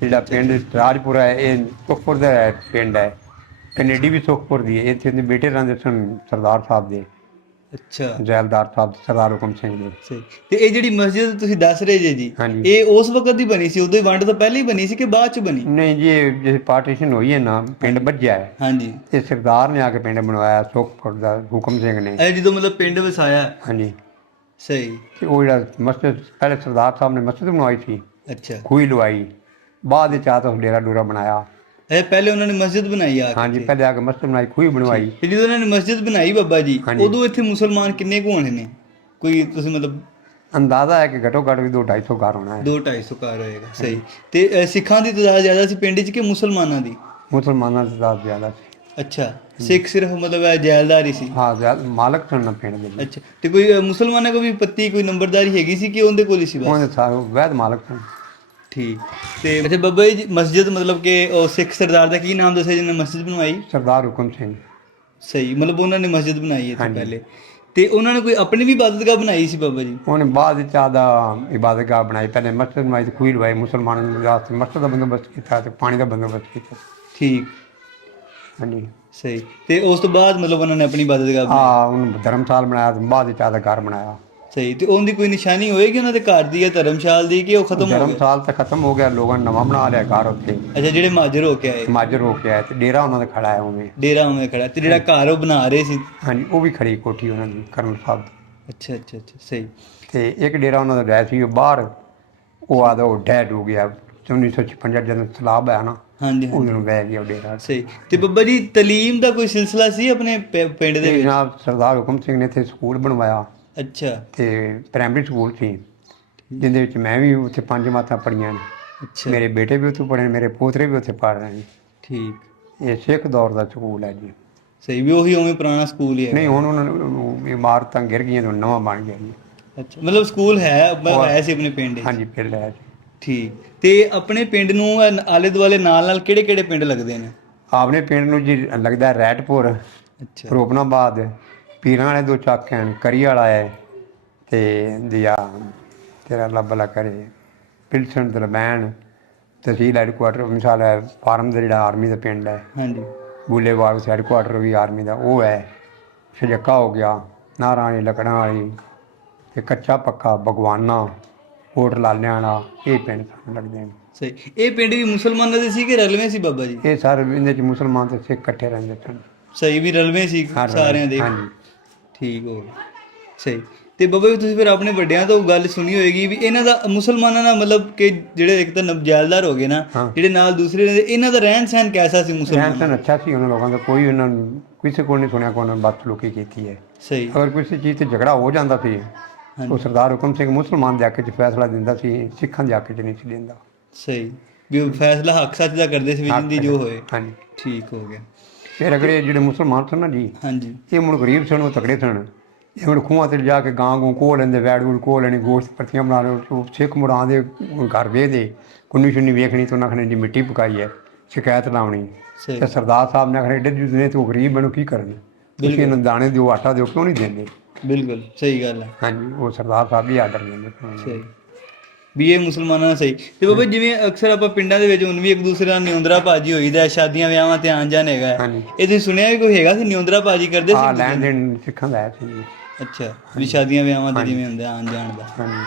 S1: ਜਿਹੜਾ ਪਿੰਡ ਰਾਜਪੁਰਾ ਹੈ ਇਹ ਸੁਖਪੁਰ ਦਾ ਹੈ ਪਿੰਡ ਹੈ। ਕਨੇਡੀ ਵੀ ਸੁਖਪੁਰ ਦੀ ਹੈ। ਇੱਥੇ ਦੇ ਬੇਟੇ ਰਹਿੰਦੇ ਸਨ ਸਰਦਾਰ ਸਾਹਿਬ ਦੇ।
S2: ਅੱਛਾ।
S1: ਜ਼ੈਲਦਾਰ ਸਾਹਿਬ ਸਰਦਾਰ ਹੁਕਮ ਸਿੰਘ ਦੇ।
S2: ਸਹੀ ਤੇ ਇਹ ਜਿਹੜੀ ਮਸਜਿਦ ਤੁਸੀਂ ਦੱਸ ਰਹੇ ਜੇ ਜੀ
S1: ਹਾਂਜੀ।
S2: ਇਹ ਉਸ ਵਕਤ ਦੀ ਬਣੀ ਸੀ? ਉਦੋਂ ਹੀ ਵੰਡ ਤੋਂ ਪਹਿਲਾਂ ਹੀ ਬਣੀ ਸੀ ਕਿ ਬਾਅਦ ਚ ਬਣੀ?
S1: ਨਹੀਂ ਜੀ ਇਹ ਜੇ ਪਾਰਟੀਸ਼ਨ ਹੋਈ ਹੈ ਨਾ ਪਿੰਡ ਵੱਜਿਆ ਹੈ।
S2: ਹਾਂਜੀ।
S1: ਇਹ ਸਰਦਾਰ ਨੇ ਆ ਕੇ ਪਿੰਡ ਬਣਵਾਇਆ ਸੁਖਪੁਰ ਦਾ ਹੁਕਮ ਸਿੰਘ ਨੇ।
S2: ਇਹ ਜਦੋਂ ਮਤਲਬ ਪਿੰਡ ਵਸਾਇਆ।
S1: ਹਾਂਜੀ।
S2: ਸਹੀ।
S1: ਤੇ ਉਹ ਜਿਹੜਾ ਮਸਜਿਦ ਪਹਿਲੇ ਸਰਦਾਰ ਸਾਹਿਬ ਨੇ ਮਸਜਿਦ ਬਣਵਾਈ ਸੀ।
S2: ਅੱਛਾ।
S1: ਖੂਹੀ ਲਵਾਈ ਬਾਅਦ ਵਿੱਚ ਆ ਤਾਂ ਡੇਰਾ ਡੂਰਾ ਬਣਾਇਆ।
S2: ਇਹ ਪਹਿਲੇ ਉਹਨਾਂ ਨੇ ਮਸਜਿਦ ਬਣਾਈ ਆ ਕੇ
S1: ਹਾਂਜੀ ਪਹਿਲੇ ਆ ਕੇ ਮਸਜਿਦ ਬਣਾਈ ਖੂਹੀ ਬਣਵਾਈ।
S2: ਤੇ ਜਦੋਂ ਉਹਨਾਂ ਨੇ ਮਸਜਿਦ ਬਣਾਈ ਬਾਬਾ ਜੀ
S1: ਹਾਂਜੀ।
S2: ਉਦੋਂ ਇੱਥੇ ਮੁਸਲਮਾਨ ਕਿੰਨੇ ਕੁ ਹੋਣੇ ਨੇ? ਕੋਈ ਤੁਸੀਂ ਮਤਲਬ
S1: ਅੰਦਾਜ਼ਾ ਹੈ ਕਿ ਘਟੋ ਘੱਟ ਵੀ 2 250 ਘਰ ਹੋਣਾ ਹੈ।
S2: 2 250 ਘਰ ਹੋਏਗਾ ਸਹੀ। ਤੇ ਅ, ਸਿੱਖਾਂ ਦੀ ਤਾਦਾਦ ਜ਼ਿਆਦਾ ਸੀ ਪਿੰਡ 'ਚ ਕਿ ਮੁਸਲਮਾਨਾਂ ਦੀ?
S1: ਮੁਸਲਮਾਨਾਂ ਦੀ ਤਾਦਾਦ ਜ਼ਿਆਦਾ ਸੀ।
S2: ਅੱਛਾ ਸਿੱਖ ਸਿਰਫ ਮਤਲਬ ਇਹ ਜੈਲਦਾਰੀ ਸੀ?
S1: ਹਾਂ ਜ਼ਿਆਦਾ ਮਾਲਕ ਸਨ ਨਾ ਪਿੰਡ ਦੇ।
S2: ਅੱਛਾ ਤੇ ਕੋਈ ਅ, ਮੁਸਲਮਾਨਾਂ ਕੋ ਵੀ ਪੱਤੀ ਕੋਈ ਨੰਬਰਦਾਰੀ ਹੈਗੀ ਸੀ ਕਿ ਉਹਦੇ ਕੋਲ ਹੀ ਸੀ ਬਸ?
S1: ਉਹਦੇ ਸਾਰੇ ਵੈਦ ਮਾਲਕ ਸਨ।
S2: ਠੀਕ। ਤੇ ਅੱਛਾ ਬੱਬਾ ਜੀ ਮਸਜਿਦ ਮਤਲਬ ਕਿ ਉਹ ਸਿੱਖ ਸਰਦਾਰ ਦਾ ਕੀ ਨਾਮ ਦੱਸਿਆ ਜਿਹਨੇ ਮਸਜਿਦ ਬਣਵਾਈ?
S1: ਸਰਦਾਰ ਹੁਕਮ ਸਿੰਘ।
S2: ਸਹੀ ਮਤਲਬ ਉਹਨਾਂ ਨੇ ਮਸਜਿਦ ਬਣਾਈ ਹੈ ਇੱਥੇ। ਪਹਿਲੇ। ਤੇ ਉਹਨਾਂ ਨੇ ਕੋਈ ਆਪਣੀ ਵੀ ਇਬਾਦਤਗਾਹ ਬਣਾਈ ਸੀ ਬਾਬਾ ਜੀ?
S1: ਉਹਨੇ ਬਾਅਦ ਵਿੱਚ ਆਦਾ ਇਬਾਦਤਗਾਹ ਬਣਾਈ। ਪਹਿਲੇ ਮਸਜਿਦ ਮਾਈ ਤੇ ਖੂਹ ਲਵਾਈ ਮੁਸਲਮਾਨਾਂ ਦੇ ਵਾਸਤੇ ਮਸਜਿਦ ਦਾ ਬੰਦੋਬਸਤ ਕੀਤਾ ਤੇ ਪਾਣੀ ਦਾ ਬੰਦੋਬਸਤ ਕੀਤਾ।
S2: ਠੀਕ।
S1: ਹਾਂਜੀ।
S2: ਸਹੀ। ਤੇ ਉਸ ਤੋਂ ਬਾਅਦ ਮਤਲਬ ਉਹਨਾਂ ਨੇ ਆਪਣੀ ਇਬਾਦਤਗਾਹ ਬਣਾਈ?
S1: ਆ ਉਹਨੂੰ ਧਰਮਸਾਲ ਬਣਾਇਆ ਤੇ ਬਾਅਦ ਵਿੱਚ ਆਦਾ ਘਰ ਬਣਾਇਆ।
S2: ਸਹੀ ਤੇ ਉਹਦੀ ਕੋਈ ਨਿਸ਼ਾਨੀ ਹੋਏਗੀ ਉਹਨਾਂ ਦੇ ਘਰ ਦੀ ਜਾਂ ਧਰਮਸ਼ਾਲ ਦੀ ਕਿ ਉਹ ਖਤਮ ਹੋ ਗਿਆ?
S1: ਧਰਮਸਾਲ ਤਾਂ ਖਤਮ ਹੋ ਗਿਆ ਲੋਕਾਂ ਨੇ ਨਵਾਂ ਬਣਾ ਲਿਆ ਘਰ ਉੱਥੇ।
S2: ਅੱਛਾ ਜਿਹੜੇ ਮਾਜਰ ਹੋ ਕੇ ਆਏ?
S1: ਮਾਜਰ ਹੋ ਕੇ ਆਇਆ ਤੇ ਡੇਰਾ ਉਹਨਾਂ ਦਾ ਖੜਾ ਹੈ ਉਵੇਂ।
S2: ਡੇਰਾ ਉਵੇਂ ਖੜਾ ਤੇ ਜਿਹੜਾ ਘਰ ਉਹ ਬਣਾ ਰਹੇ ਸੀ?
S1: ਹਾਂਜੀ ਉਹ ਵੀ ਖੜੀ ਕੋਠੀ ਉਹਨਾਂ ਦੀ ਕਰਨਲ ਸਾਹਿਬ ਦੀ।
S2: ਅੱਛਾ ਅੱਛਾ ਅੱਛਾ ਸਹੀ।
S1: ਤੇ ਇੱਕ ਡੇਰਾ ਉਹਨਾਂ ਦਾ ਰਹਿ ਸੀ ਉਹ ਬਾਹਰ ਉਹ ਆਦਾ ਉਹ ਡੈਡ ਹੋ ਗਿਆ 1956 ਜਦੋਂ ਸਲਾਬ ਆਇਆ ਨਾ
S2: ਹਾਂਜੀ
S1: ਉਹਨਾਂ ਵਹਿ ਗਿਆ ਉਹ ਡੇਰਾ।
S2: ਸਹੀ। ਤੇ ਬੱਬਾ ਜੀ ਤਲੀਮ ਦਾ ਕੋਈ ਸਿਲਸਿਲਾ ਸੀ ਆਪਣੇ ਪਿੰਡ ਦੇ ਵਿੱਚ?
S1: ਜਨਾਬ ਸਰਦਾਰ ਹੁਕਮ ਸਿੰਘ ਨੇ ਇੱਥੇ ਸਕੂਲ ਬਣਵਾਇਆ।
S2: ਅੱਛਾ।
S1: ਤੇ ਪ੍ਰਾਇਮਰੀ ਸਕੂਲ ਸੀ ਜਿਹਦੇ ਵਿੱਚ ਮੈਂ ਵੀ ਉੱਥੇ ਪੰਜ ਮਾਤਾਂ ਪੜੀਆਂ ਨੇ।
S2: ਅੱਛਾ।
S1: ਮੇਰੇ ਬੇਟੇ ਵੀ ਉੱਥੇ ਪੜ੍ਹੇ ਨੇ ਮੇਰੇ ਪੋਤਰੇ ਵੀ ਉੱਥੇ ਪੜ੍ਹ ਰਹੇ ਨੇ।
S2: ਠੀਕ।
S1: ਇਹ ਸਿੱਖ ਦੌਰ ਦਾ ਸਕੂਲ ਹੈ ਜੀ।
S2: ਸਹੀ ਵੀ ਉਹੀ ਉਵੇਂ ਪੁਰਾਣਾ ਸਕੂਲ ਹੀ ਹੈ।
S1: ਨਹੀਂ ਹੁਣ ਉਹਨਾਂ ਨੂੰ ਇਮਾਰਤਾਂ ਗਿਰ ਗਈਆਂ ਤੇ ਨਵਾਂ ਬਣ ਗਿਆ ਜੀ।
S2: ਅੱਛਾ ਮਤਲਬ ਸਕੂਲ ਹੈ ਸੀ ਆਪਣੇ ਪਿੰਡ
S1: ਹਾਂਜੀ ਪਿੰਡ ਹੈ ਜੀ।
S2: ਠੀਕ। ਤੇ ਆਪਣੇ ਪਿੰਡ ਨੂੰ ਆਲੇ ਦੁਆਲੇ ਨਾਲ ਨਾਲ ਕਿਹੜੇ ਕਿਹੜੇ ਪਿੰਡ ਲੱਗਦੇ ਨੇ?
S1: ਆਪਣੇ ਪਿੰਡ ਨੂੰ ਜੀ ਲੱਗਦਾ ਰੈਟਪੁਰ
S2: ਅੱਛਾ।
S1: ਰੋਪਨਾਬਾਦ ਪੀਰਾਂ ਵਾਲੇ ਦੋ ਚੱਕ ਹਨ ਕਰੀ ਵਾਲਾ ਹੈ ਤੇ ਦਿਆ ਤੇਰਾ ਲੱਭਲਾ ਕਰੇ। ਪਿਲਸਨ ਦਰਬੈਣ ਤਹਿਸੀਲ ਹੈਡਕੁਆਟਰ ਮਿਸਾਲ ਹੈ ਫਾਰਮ ਦਾ ਜਿਹੜਾ ਆਰਮੀ ਦਾ ਪਿੰਡ ਹੈ।
S2: ਹਾਂਜੀ।
S1: ਬੂਲੇਵਾਲ ਹੈਡਕੁਆਟਰ ਵੀ ਆਰਮੀ ਦਾ ਉਹ ਹੈ। ਸ਼ਜੱਕਾ ਹੋ ਗਿਆ ਨਾਰਾਇਣੀ ਲੱਕੜਾਂ ਵਾਲੀ ਤੇ ਕੱਚਾ ਪੱਕਾ ਭਗਵਾਨਾ ਕੋਟ ਲਾਲਿਆਂ ਵਾਲਾ ਇਹ ਪਿੰਡ ਸਾਨੂੰ ਲੱਗਦੇ ਨੇ।
S2: ਸਹੀ। ਇਹ ਪਿੰਡ ਵੀ ਮੁਸਲਮਾਨਾਂ ਦੇ ਸੀ ਕਿ ਰਲਵੇਂ ਸੀ ਬਾਬਾ ਜੀ?
S1: ਇਹ ਸਾਰੇ ਇਹਦੇ ਚ ਮੁਸਲਮਾਨ ਤੇ ਸਿੱਖ ਇਕੱਠੇ ਰਹਿੰਦੇ ਸਨ।
S2: ਸਹੀ ਵੀ ਰਲਵੇਂ ਸੀ ਸਾਰਿਆਂ ਦੇ।
S1: ਹਾਂਜੀ।
S2: ਠੀਕ ਹੋ ਗਿਆ ਸਹੀ। ਤੇ ਬਾਬਾ ਜੀ ਤੁਸੀਂ ਫਿਰ ਆਪਣੇ ਵੱਡਿਆਂ ਤੋਂ ਗੱਲ ਸੁਣੀ ਹੋਏਗੀ ਵੀ ਇਹਨਾਂ ਦਾ ਮੁਸਲਮਾਨਾਂ ਨਾਲ ਮਤਲਬ ਕਿ ਜਿਹੜੇ ਇੱਕ ਤਾਂ ਨਬਜਾਲਦਾਰ ਹੋ ਗਏ ਨਾ
S1: ਹਾਂ।
S2: ਜਿਹੜੇ ਨਾਲ ਦੂਸਰੇ ਰਹਿੰਦੇ, ਇਹਨਾਂ ਦਾ ਰਹਿਣ ਸਹਿਣ ਕੈਸਾ ਸੀ ਮੁਸਲਮਾਨ
S1: ਰਹਿਣ ਸਹਿਣ ਅੱਛਾ ਸੀ ਉਹਨਾਂ ਲੋਕਾਂ ਦਾ। ਕੋਈ ਉਹਨਾਂ ਨੂੰ ਕਿਸੇ ਕੋਲ ਨਹੀਂ ਸੁਣਿਆ ਕੋਈ ਉਹਨਾਂ ਨੇ ਬਦਸਲੂਕੀ ਕੀਤੀ ਹੈ।
S2: ਸਹੀ।
S1: ਅਗਰ ਕਿਸੇ ਚੀਜ਼ ਤੇ ਝਗੜਾ ਹੋ ਜਾਂਦਾ ਸੀ ਉਹ ਸਰਦਾਰ ਹੁਕਮ ਸਿੰਘ ਮੁਸਲਮਾਨ ਦੇ ਹੱਕ 'ਚ ਫੈਸਲਾ ਦਿੰਦਾ ਸੀ ਸਿੱਖਾਂ ਦੇ ਹੱਕ 'ਚ ਨਹੀਂ ਸੀ ਦਿੰਦਾ।
S2: ਸਹੀ। ਵੀ ਉਹ ਫੈਸਲਾ ਹੱਕ ਸੱਚ ਦਾ ਕਰਦੇ ਸੀ ਵੀ ਜਿੰਦੀ ਜੋ ਹੋਏ।
S1: ਹਾਂਜੀ।
S2: ਠੀਕ ਹੋ ਗਿਆ।
S1: ਫਿਰ ਅਗਰ ਇਹ ਜਿਹੜੇ ਮੁਸਲਮਾਨ ਸਨ ਨਾ ਜੀ
S2: ਹਾਂਜੀ।
S1: ਇਹ ਮੁੜ ਗਰੀਬ ਸਨ ਉਹ ਤਕੜੇ ਸਨ। ਇਹ ਮੁੜ ਖੂਹਾਂ ਤੇ ਜਾ ਕੇ ਗਾਂ ਗੂੰ ਕੋਹ ਲੈਂਦੇ ਵੈੜ ਵੂੜ ਕੋਹ ਲੈਣੀ ਗੋਸ਼ਤ ਪਰਤੀਆਂ ਬਣਾ ਲਓ ਉਹ ਸਿੱਖ ਮੁੜਾਂ ਦੇ ਘਰ ਵੇਦੇ ਕੁੰਨੀ ਸ਼ੁੰਨੀ ਵੇਖਣੀ ਤੋਂ ਨਖਣੇ ਦੀ ਮਿੱਟੀ ਪਕਾਈ ਹੈ ਸ਼ਿਕਾਇਤ ਲਾਉਣੀ। ਤੇ ਸਰਦਾਰ ਸਾਹਿਬ ਨੇ ਆਖਿਆ ਏਡੇ ਜੁਦੇ ਨੇ ਤੂੰ ਗਰੀਬ ਮੈਨੂੰ ਕੀ ਕਰਨੇ? ਤੁਸੀਂ ਇਹਨਾਂ ਦਾਣੇ ਦਿਓ ਆਟਾ ਦਿਓ ਕਿਉਂ ਨਹੀਂ ਦਿੰਦੇ?
S2: ਬਿਲਕੁਲ ਸਹੀ ਗੱਲ ਹੈ।
S1: ਹਾਂਜੀ ਉਹ ਸਰਦਾਰ ਸਾਹਿਬ ਵੀ ਆਰਡਰ ਦਿੰਦੇ।
S2: ਸਹੀ। ਵੀ ਇਹ ਮੁਸਲਮਾਨਾਂ ਨਾਲ ਸਹੀ। ਤੇ ਬਾਬਾ ਜਿਵੇਂ ਅਕਸਰ ਆਪਾਂ ਪਿੰਡਾਂ ਦੇ ਵਿੱਚ ਹੁਣ ਵੀ ਇੱਕ ਦੂਸਰੇ ਨਾਲ ਨਿਉਂਦਰਾ ਭਾਜੀ ਹੋਈਦਾ ਸ਼ਾਦੀਆਂ ਵਿਆਹਾਂ ਤੇ ਆਣ ਜਾਣ ਹੈਗਾ।
S1: ਹਾਂਜੀ।
S2: ਇਹ ਤੁਸੀਂ ਸੁਣਿਆ ਵੀ ਕੋਈ ਹੈਗਾ ਸੀ ਨਿਉਂਦਰਾ ਭਾਜੀ ਕਰਦੇ
S1: ਆ
S2: ਸੀ
S1: ਲੈਣ ਦੇਣ ਸਿੱਖਾਂ ਦਾ ਹੈ ਸੀ।
S2: ਅੱਛਾ ਵੀ ਸ਼ਾਦੀਆਂ ਵਿਆਹਾਂ ਤੇ ਜਿਵੇਂ ਹੁੰਦਾ ਆਣ ਜਾਣ ਦਾ।
S1: ਹਾਂਜੀ।